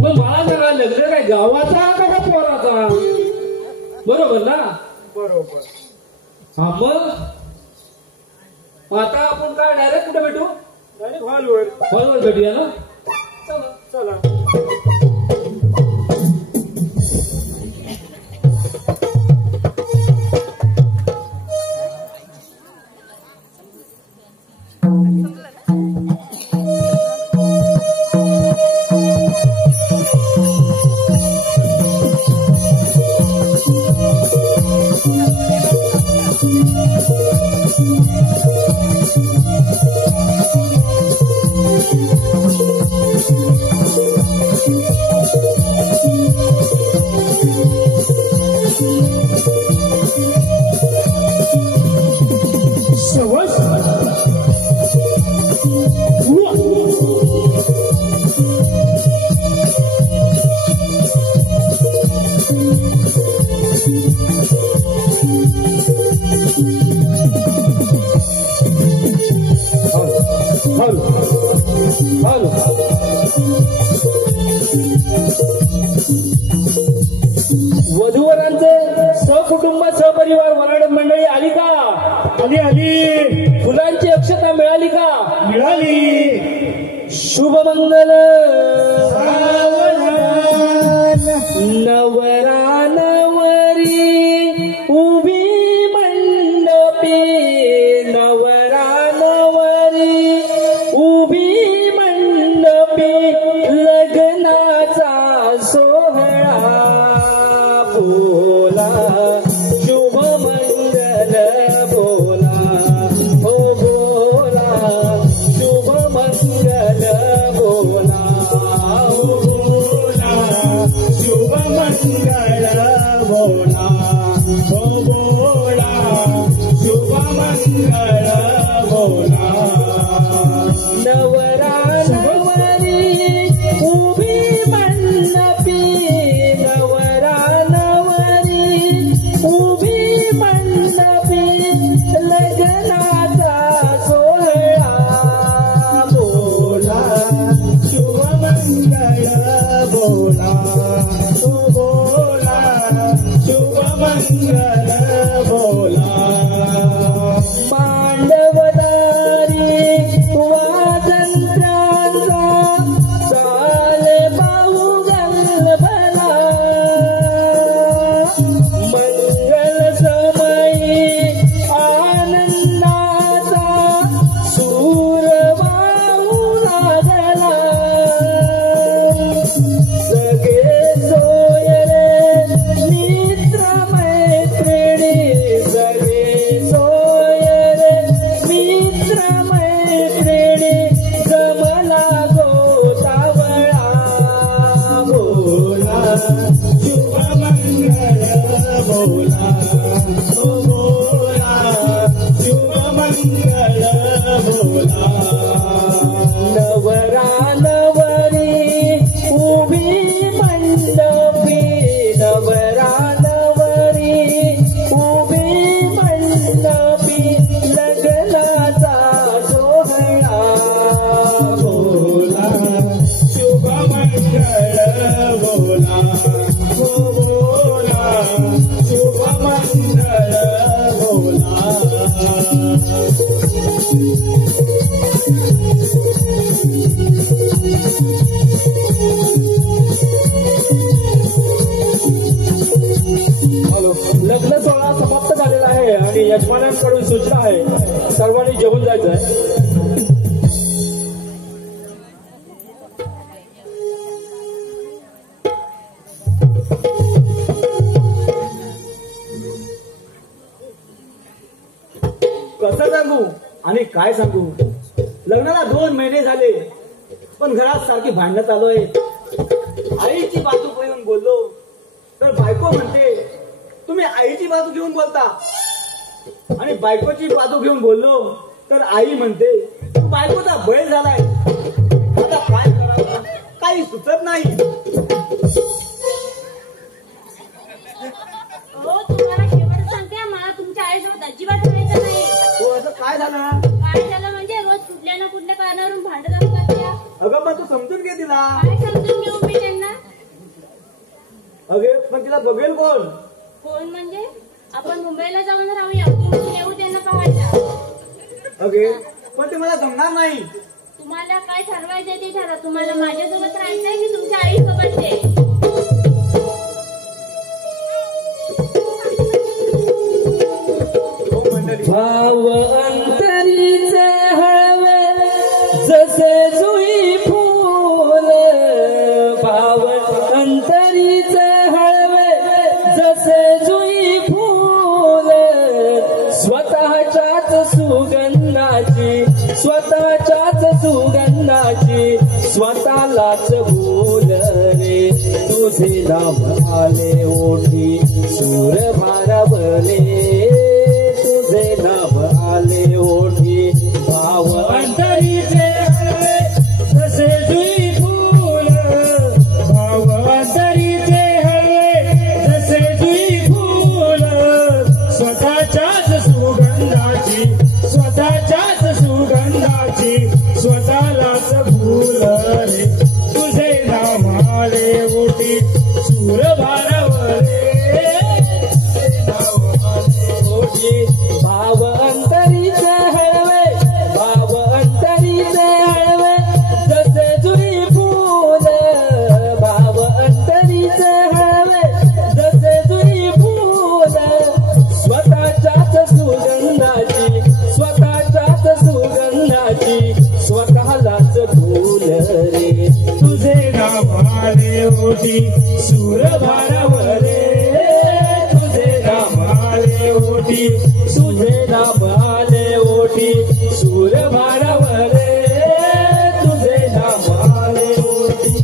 मग मला सांगा लग्न काय गावाचा का पोराचा? बरोबर ना? बरोबर. हा मग आता आपण काय डायरेक्ट कुठे भेटू? डायरेक्ट हॉलवर. हॉलवर भेटूया ना? चला. वधूवरांचे सहकुटुंब सहपरिवार वराड मंडळी आली का? आली. फुलांची अक्षता मिळाली का? मिळाली. शुभमंगल नवरा नवरी उभी मंडपी. नवरा नवरी उभी मंडपी लग्नाचा सोहळा बोला शुभमंगल बोला हो बोला शुभमंगल बोला हो बोला शुभमंगल बोला हो बोला शुभमंगल बोला. नवरा नवरी उभी मंडपी. नवरा नवरी उभी मंडपी लग्नाचा सोहळा बोला शुभमंगल बोला हो बोला शुभमंगल बोला. पांडवदारी वाजंत्र्यांचा चाले बाहुगल भला. मंगल समयी आनंदाचा सूर वाहू लागला. सगळे सोयरे मित्र मैत्रिणी. सगळे सोयरे मित्र मैत्रिणी जमला गोतावळा बोला शुभमंगल बोला हो बोला शुभमंगल बोला. नवरा नवरी उभी मंडपी. नवरा नवरी उभी मंडपी लग्नाचा सोहळा बोला शुभमंगल बोला हो बोला शुभमंगल बोला. लग्न सोहळा समाप्त झालेला आहे आणि यजमानांकडून सूचना आहे सर्वांनी जेवून जायचं आहे. कसं सांगू आणि काय सांगू? लग्नाला 2 महिने झाले पण घरात सारखी भांडणं चालू आहे. आईची बाजू घेऊन बोललो तर बायको म्हणते तुम्ही आईची बाजू घेऊन बोलता आणि बायकोची बाजू घेऊन बोललो तर आई म्हणते बायकोचा बैल झालाय. आता काय करावं काही सुचत नाही. हो तुम्हाला शेवट सांगते, मला तुमच्या आईसोबत अजिबात राहायचं नाही. हो असं काय झालं? काय झालं म्हणजे रोज कुठल्या ना कुठल्या कारणावरून भांडत असतात त्या. अगं पण तू समजून घे तिला. काय समजून घेऊ मी त्यांना? अगे पण तिला बघेल कोण? कोण म्हणजे आपण मुंबईला जाऊन राहूया, तुम्ही येऊ त्यांना पाहायला. अगे पण ते मला जमणार नाही. तुम्हाला काय ठरवायचं ते ठरवा. तुम्हाला माझ्यासोबत राहायचंय की तुमच्या आईसोबत ते? हो मंडळी, भाव अंतरीचे हळवे जसे जुई फूल, भाव अंतरीचे हळवे जसे जुई फूल, स्वतःच्याच सुगंधाची स्वतःच्याच सुगंधाची स्वतःलाच भूल रे. तुझे नाम आले ओठी सूर भारावले, तुझे नाम आले ओठी भाव अंतरीचे हळवे जसे जुई फूल, भाव अंतरीचे हळवे जसे जुई फूल, स्वतःच्याच सुगंधाची स्वतःच्याच सुगंधाची स्वतःलाच भूल रे. तुझे नाम आले ओठी सूर भारावले, भाव अंतरीचे हळवे, भाव अंतरीचे हळवे जसे जुई फूल, भाव अंतरीचे हळवे जसे जुई फूल, स्वतःच्याच सुगंधाची स्वतःच्याच सुगंधाची स्वतःलाच भूल रे. तुझे नाम आले ओठी सूर भारावले, तुझे नाम आले ओठी तुझे नाम आले ओठी सूर भारावले, तुझे नाम आले ओठी.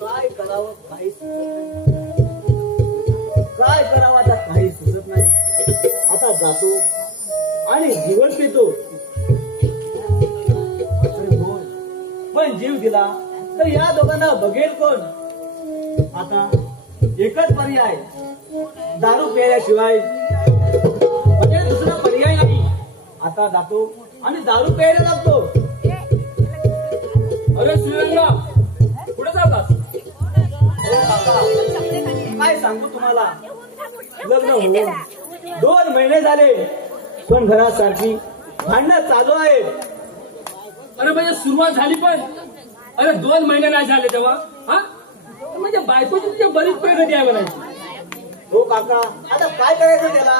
काय करावं काही सुचत नाही. काय करावं आता काही सुचत नाही. आता जातो आणि जीवन पितो. अरे बोल, पण जीव दिला तर या दोघांना बघेल कोण? आता एकच पर्याय, दारू प्यायल्याशिवाय म्हणजे दुसरा पर्याय नाही. आता जातो आणि दारू प्यायला लागतो. अरे श्रीरंगा कुठे जातात? काय सांगू तुम्हाला, लग्न होऊन 2 महिने झाले पण घरात सारखी भांडणं चालू आहे. अरे म्हणजे सुरुवात झाली पण अरे 2 महिने नाही झाले तेव्हा हा म्हणजे बायकोची बरीच प्रगती आहे म्हणायची. हो काका, आता काय करायचं त्याला?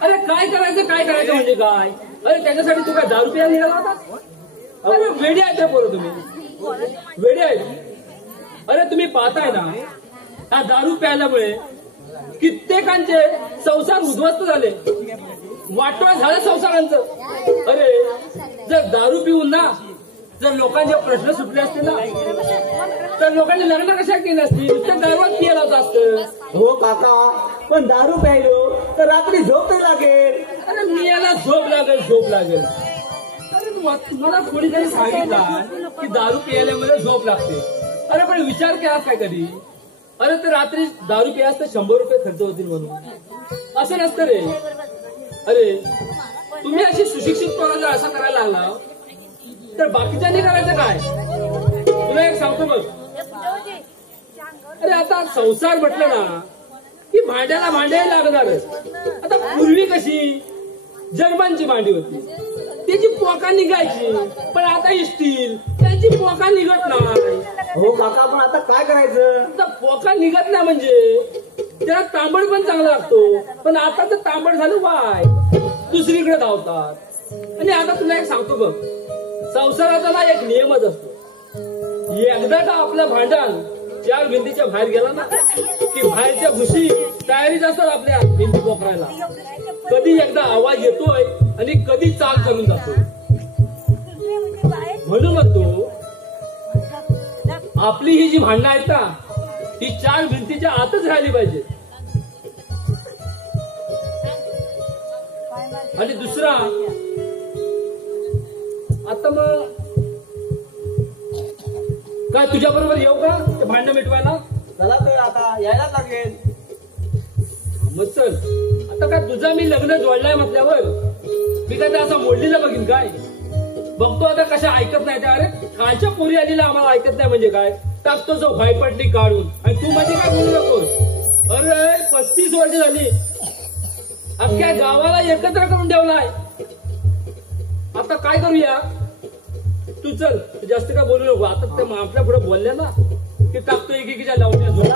अरे काय करायचं म्हणजे काय? अरे त्याच्यासाठी तू काय दारू प्यायला निघाला होता? अरे वेडे आहेत रे पोरं तुम्ही, वेडे आहेत. अरे तुम्ही पाहताय ना हा दारू प्यायल्यामुळे कित्येकांचे संसार उद्ध्वस्त झाले, वाटोळ झालं संसारांचं. अरे जर दारू पिऊन ना जर लोकांचे प्रश्न सुटले असते ना तर लोकांनी लग्न कशा केली असती? नुसतं दारूच पियाला होत असतं. हो काका, पण दारू प्यायलो तर रात्री झोप तर लागेल. अरे मी याला झोप लागेल. अरे तुम्हाला कोणीतरी सांगितलं की दारू प्यायल्यामुळे झोप लागते. अरे पण विचार केला काय कधी? अरे तर रात्री दारू प्यास तर 100 रुपये खर्च होतील म्हणून असं नसतं रे. अरे तुम्ही अशी सुशिक्षित पोरं जर असं करायला लागला तर बाकीच्यांनी करायचं काय? तुला एक सांगतो बघ. अरे आता संसार म्हटलं ना की भांड्याला भांडे लागणारच. आता पूर्वी कशी जर्मनची भांडी होती, त्याची पोका निघायची, पण आता स्टील त्यांची पोका निघत नाही. हो काका, पण आता काय करायचं? आता पोका निघत नाही म्हणजे त्याला तांबड पण चांगला लागतो, पण आता तर तांबड झालं वाय दुसरीकडे धावतात. आणि आता तुला एक सांगतो बघ, संसाराचा ना एक नियमच असतो. एकदा का आपलं भांडण 4 भिंतीच्या बाहेर गेला ना की बाहेरच्या भुशी तयारीच असतात आपल्या भिंती पोखरायला. कधी एकदा आवाज येतोय आणि कधी चाल करून जातो. म्हणून म्हणतो आपली ही जी भांडणं आहेत ना ही 4 भिंतीच्या आतच राहिली पाहिजे. आणि दुसरा आता मग काय तुझ्या बरोबर येऊ का ते भांडण मिटवायला? चला तर आता यायला लागेल. मग चल. आता काय तुझं मी लग्न जोडलंय म्हटल्यावर मी काय ते असं मोडलीला बघीन काय? बघतो आता कशा ऐकत नाही त्या. अरे कालच्या पोरी आलेला आम्हाला ऐकत नाही म्हणजे काय? टाकतो जो भाईपटली काढून आणि तू म्हणजे काय बोलू नकोस. अरे 35 वर्ष झाली अख्ख्या गावाला एकत्र करून ठेवलाय. आता काय करूया? तू चल जास्त काय बोलू नको. आता ते आपल्या पुढे बोलल्या ना की टाकतो एकेकीच्या लावण्या चल.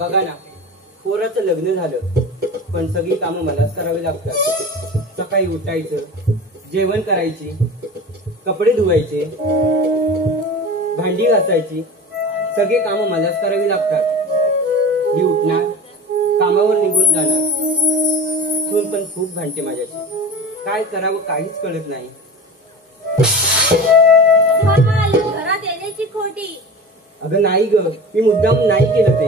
बघा ना, पोराचं लग्न झालं पण सगळी कामं मलाच करावी लागतात. सकाळी उठायचं, जेवण करायची, कपडे धुवायचे, भांडी घासायची, सगळे कामं मलाच करावी लागतात. मी उठणार, कामावर निघून जाणार. सून पण खूप भांडते माझ्याशी. काय करावं काहीच कळत नाही. घरात येण्याची खोटी. अगं नाही ग, मी मुद्दाम नाही केलं ते.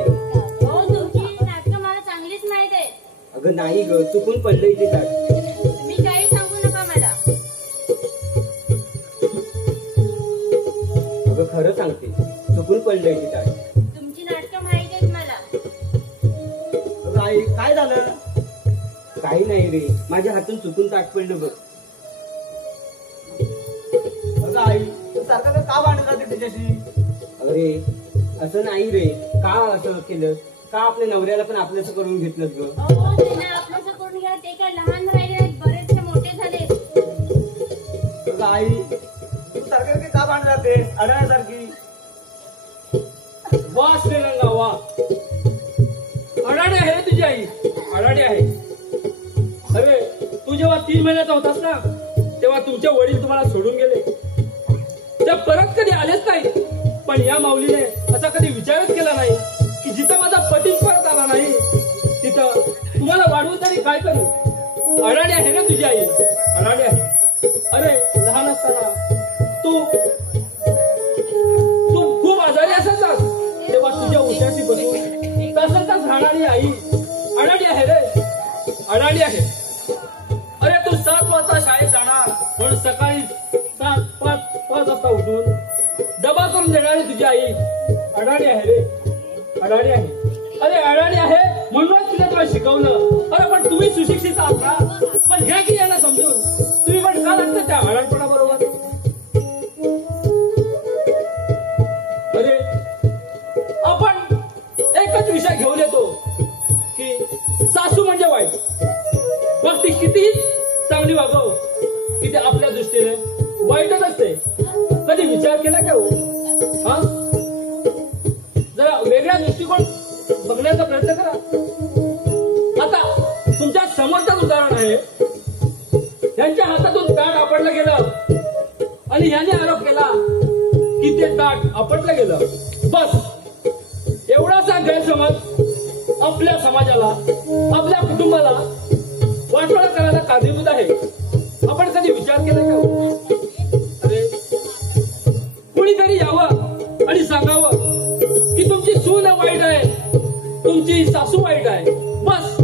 हो, तुमची नाटकं मला चांगलीच माहित आहे. अगं नाही ग, चुकून पडलं इथे ताट. तुम्ही काही सांगू नका मला. अगं खरं सांगते, चुकून पडलं इथे ताट. तुमची नाटकं माहित आहेत मला. अगं आई, काय झालं? काही नाही रे, माझ्या हातून चुकून ताट पडलं बघ. अगं आई, तू सारखं का भांडत राहते तिच्याशी? अरे असं नाही रे, का असं केलं? का आपल्या नवऱ्याला पण आपल्याचं करून घेतलं ग? हो, त्यांना आपल्याचं करून घ्या. ते काय लहान राहिले नाहीत, बरेचसे मोठे झाले. अगं आई, तू सारखं का भांडत राहते अडण्यासारखी? वा श्रीरंगा वा. अडाणी आहे तुझी आई, अडाणी आहे. अरे तू जेव्हा 3 महिन्याचा होतास ना तेव्हा तुमचे वडील तुम्हाला सोडून गेले. त्या परत कधी आलेच नाही. पण या माऊलीने असा कधी विचारच केला नाही की जिथं माझा पती परत आला नाही तिथं तुम्हाला वाढवून तरी काय करू? अडाणी आहे ना तुझी आई, अडाणी आहे. अरे लहान असताना तू खूप आजारी असायचास तेव्हा तुझ्या उशाशी बसून तसंच राहणारी आई अडाणी आहे रे, अडाणी आहे. अरे तू 7 वाजता शाळेत जाणार म्हणून सकाळी 5 वाजता उठून डबा करून देणारी तुझी आई अडाणी आहे रे, अडाणी आहे. अरे अडाणी आहे म्हणूनच तुला शिकवलं. अरे पण तुम्ही सुशिक्षित आहात ना, पण घ्या की यांना समजून. तुम्ही पण का लागतं त्या अडाणपणा बरोबर? अरे आपण एकच विषय घेऊन येतो की सासू म्हणजे वाईट. मग ती किती चांगली वागव की ते आपल्या दृष्टीने वाईटच असते. कधी विचार केला का हो? हा, जरा वेगळ्या दृष्टिकोन बघण्याचा प्रयत्न करा. आता तुमच्या समोरच उदाहरण आहे. यांच्या हातातून ताट आपटलं गेलं आणि याने आरोप केला की ते ताट आपटलं गेलं. बस एवढासा गैरसमज आपल्या समाजाला, आपल्या कुटुंबाला वाटोळा करायला कारणीभूत आहे. आपण कधी विचार केला का? अरे कुणीतरी यावं आणि सांगावं की तुमची सून वाईट आहे, तुमची सासू वाईट आहे. बस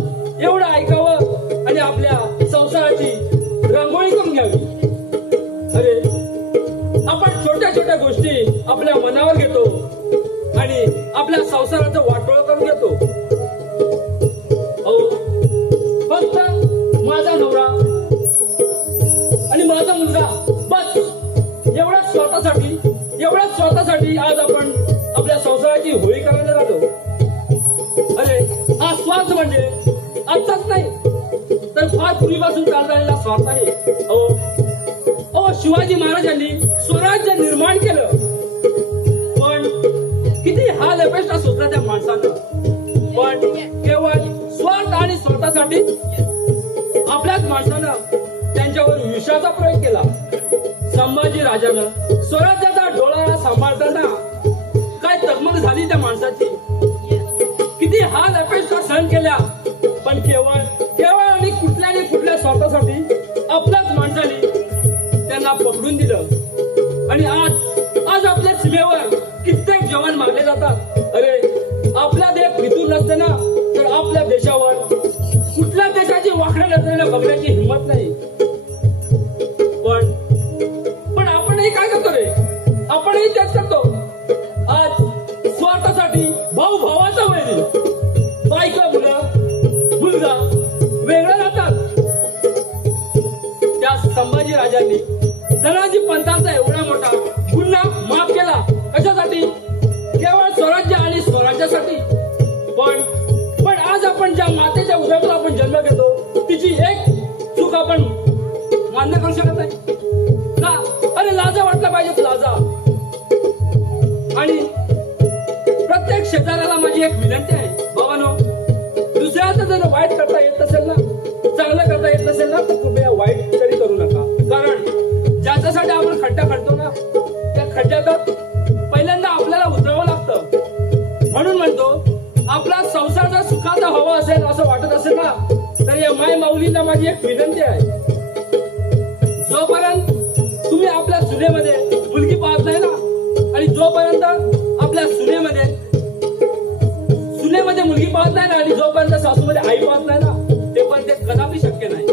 एवढं ऐकावं आणि आपल्या संसाराची रांगोळी करून घ्यावी. अरे आपण छोट्या छोट्या गोष्टी आपल्या मनावर घेतो आणि आपल्या संसाराचं वाटोळं करून घेतो. फक्त माझा नवरा आणि माझा मुलगा, बस एवढ्याच स्वतःसाठी आज आपण आपल्या संसाराची होळी करायला लागलो. अरे हा स्वार्थ म्हणजे आजचाच नाही तर फार पूर्वीपासून चालत आलेला स्वार्थ आहे. शिवाजी महाराजांनी स्वराज्य निर्माण केलं पण किती हाल अपेक्षा सुचला त्या माणसानं, पण केवळ स्वार्थ आणि स्वतःसाठी आपल्याच माणसानं त्यांच्यावर विषाचा प्रयोग केला. संभाजी राजानं स्वराज्याचा डोळा सांभाळताना काय तगमग झाली त्या माणसाची. किती हाल अपेक्षा सहन केल्या, पण केवळ आणि कुठल्या स्वार्थासाठी आपल्याच माणसाने त्यांना पकडून दिलं. आणि आज आपल्या सीमेवर कित्येक जवान मारले जातात. अरे आपला देश फितूर नसते ना, तर आपल्या देशावर कुठल्या देशाची वाकड्या नजरेने बघण्याची हिंमत नाही. पण आपणही काय करतो रे, आपणही तेच करतो. आज स्वार्थासाठी भाऊ भावाचा वैरी, बायका मुलगा वेगळं राहतात. त्या संभाजी राजांनी धनाजी पंतांचा एवढा मोठा गुन्हा माफ केला. कशासाठी? केवळ स्वराज्य आणि स्वराज्यासाठी. पण आज आपण ज्या मातेच्या उदरातून आपण जन्म घेतो, तिची एक चूक आपण मान्य करू शकत नाही का? अरे लाजा वाटला पाहिजे, लाजा. आणि प्रत्येक शेजाऱ्याला माझी एक विनंती आहे, बाबांनो, दुसऱ्याचं जर वाईट करता येत नसेल ना, चांगलं करता येत नसेल ना, तर कृपया वाईट तरी करू नका. कारण ज्याच्यासाठी आपण खड्डा खणतो ना, त्या खड्ड्यात पहिल्यांदा आपल्याला उतरावं लागतं. म्हणून म्हणतो, आपला संसार जर सुखाचा हवा असेल असं वाटत असेल ना, तर या माय माऊलींना माझी एक विनंती आहे, जोपर्यंत तुम्ही आपल्या सुनेमध्ये मुलगी पाहत नाही ना, आणि जोपर्यंत आपल्या सुनेमध्ये मुलगी पाहत नाही ना, आणि जोपर्यंत सासूमध्ये आई पाहत नाही ना, ते पण ते कदापि शक्य नाही.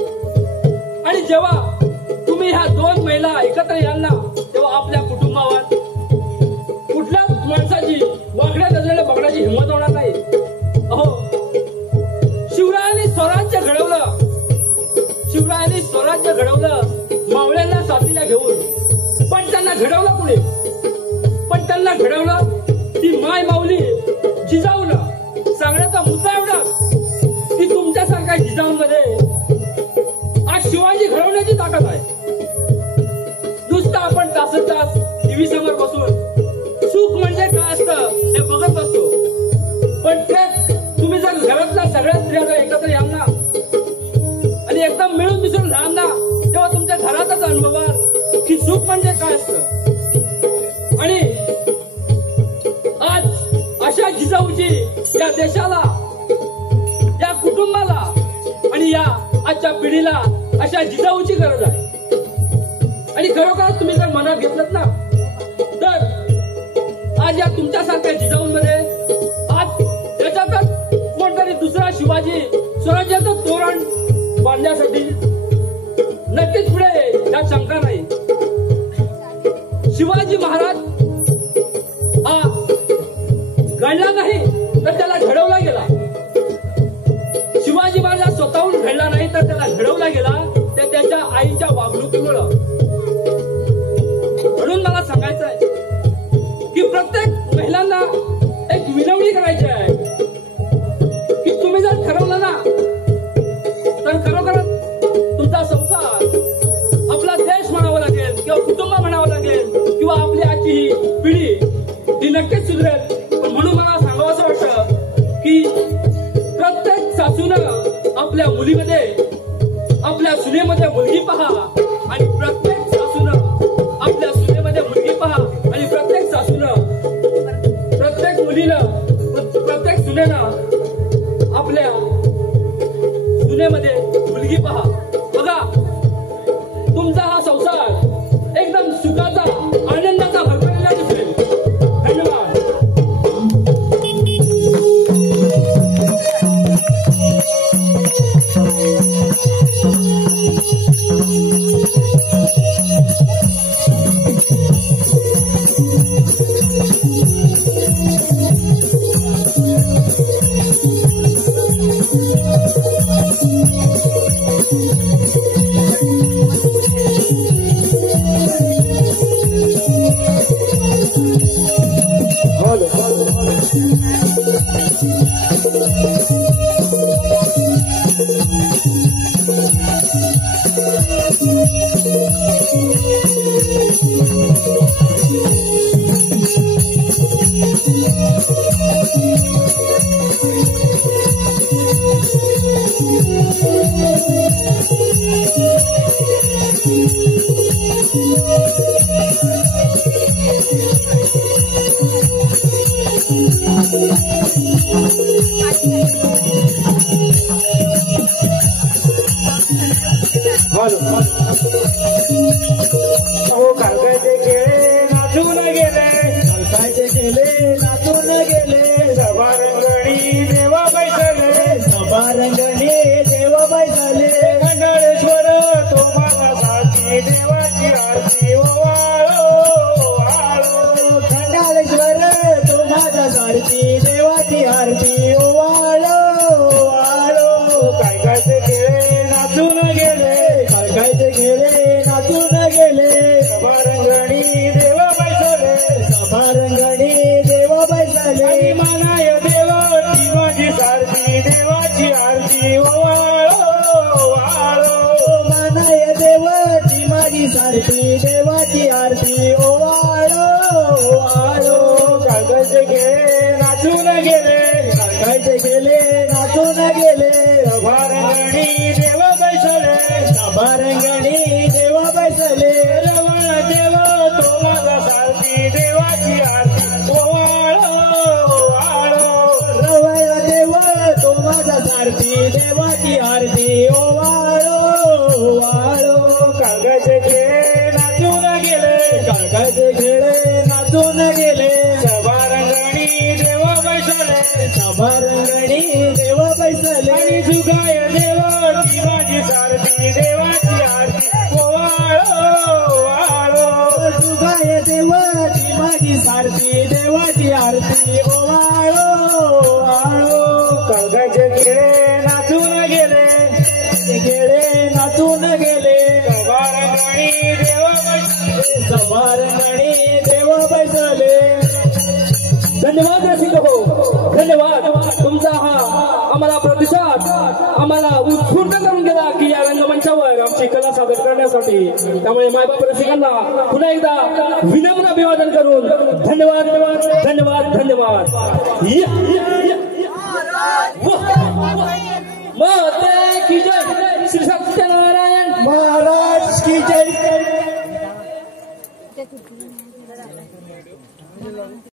आणि जेव्हा तुम्ही ह्या दोन महिला एकत्र याल ना, तेव्हा आपल्या कुटुंबावर कुठल्याच माणसाची वाकड्या नजरेने बघण्याची हिंमत होणार नाही. अहो, शिवरायांनी स्वराज्य घडवलं मावळ्यांना साथीला घेऊन. पण त्यांना घडवलं पुढे, पण त्यांना घडवलं ती माय माऊली जिजाऊला. सांगण्याचा मुद्दा एवढा की तुमच्यासारख्या जिजाऊमध्ये आज शिवाजी घडवण्याची ताकद आहे. नुसतं आपण तास टीव्ही समोर बसून सुख म्हणजे काय असतं हे बघत बसतो. पण तेच तुम्ही जर घरातल्या सगळ्या स्त्रिया जर एकत्र याल ना, आणि एकदम मिळून मिसळून राहाल ना, तेव्हा तुमच्या घरातच अनुभवाल की सुख म्हणजे काय असतं. आणि आज अशा जिजाऊची या देशाला, या कुटुंबाला आणि या आजच्या पिढीला अशा जिजाऊची गरज आहे. आणि खरोखर तुम्ही जर मनात घेतलं ना, तर आज या तुमच्यासारख्या जिजाऊंमध्ये आज त्याच्यातच कोणतरी दुसरा शिवाजी स्वराज्याचं तोरण बांधण्यासाठी नक्कीच पुढे येईल, यात शंका नाही. शिवाजी महाराज हा घडला नाही तर त्याला घडवला गेला. शिवाजी महाराज स्वतःहून घडला नाही तर त्याला घडवला गेला, ते त्याच्या आईच्या वागणुकीमुळं. म्हणून मला सांगायचं आहे की प्रत्येक महिलांना एक विनवणी करायची आहे की तुम्ही जर ठरवलं ना, तर खरोखरच तुमचा संसार, आपला देश म्हणावा लागेल किंवा कुटुंब म्हणावं लागेल किंवा आपली आजची ही पिढी ही नक्कीच सुधरेल. पण म्हणून मला सांगावं असं वाटतं की प्रत्येक सासूनं आपल्या मुलीमध्ये, आपल्या सुनेमध्ये मुलगी पहा, आणि प्रत्येक सासूनं आपल्या सुनेमध्ये मुलगी पहा, आणि प्रत्येक सासूनं, प्रत्येक मुलीनं, प्रत्येक सुनेनं आपल्या सुनेमध्ये मुलगी पहा. बघा, तुमचा हा संसार एकदम सुखाचा, आनंदाचा भरभरलेला दिसेल. धन्यवाद. अहो कालकायचे खेळे नाचून गेले, कालकायचे गेले नाचून गेले, सभारंगणी देवा बैसले, सभारंगणी देवा बैसले, खंडाळेश्वर तुम्हाला साथी देवाची आरती ओवाळो ओवाळो. खंडाळेश्वर तो माझा सारथी देवाची आरती ओवाळो ओवाळो. कालकायचे खेळे नाचून गेले, कालकायचे गेले नाचून गेले, सभारंगणी देवा बैसले, सभारंगणी देवा बैसले, आणि मानाय देवा ती माझी सारथी देवाची आरती ओवाळो ओवाळो. मानाय देव ती माझी सारथी देवाची आरती ओवाळो ओवाळो. कालकायचे खेळे नाचून गेले, कालकायचे गेले नाचून गेले, सभारंगणी देवा बैसले, सभारंगणी देवा बैसले, रवळ देव तो माझा सारथी देवाची आरती ओवाळो ओवाळो. रवळ देव तो माझा सारथी देवाची आरती ओवाळो ओवाळो. कालकायचे खेळे नाचून गेले, कालकायचे खेळे नाचून गेले, सभारंगणी देवा बैसले, सभारंगणी देवा बैसले, आणि जुगाय देव ती माझी सारथी देवाची आरती ओवाळो ओवाळो. तुगाय देव ती माझी सारथी देवाची आरती ओवाळो ओवाळो. कालकायचे खेळे नाचून गेले, गेले नाचून गेले, सभारंगणी देवा बैसले, सभारंगणी देवा बैसले. धन्यवाद रसिक हो, धन्यवाद तुमचा हा आम्हाला प्रतिसाद आम्हाला उत्स्फूर्त करून गेला की या रंगमंचावर आमची कला सादर करण्यासाठी. त्यामुळे मायबाप रसिकांना पुन्हा एकदा विनम्र अभिवादन करून धन्यवाद धन्यवाद धन्यवाद. माते की जय, श्री सत्यनारायण महाराज की जय.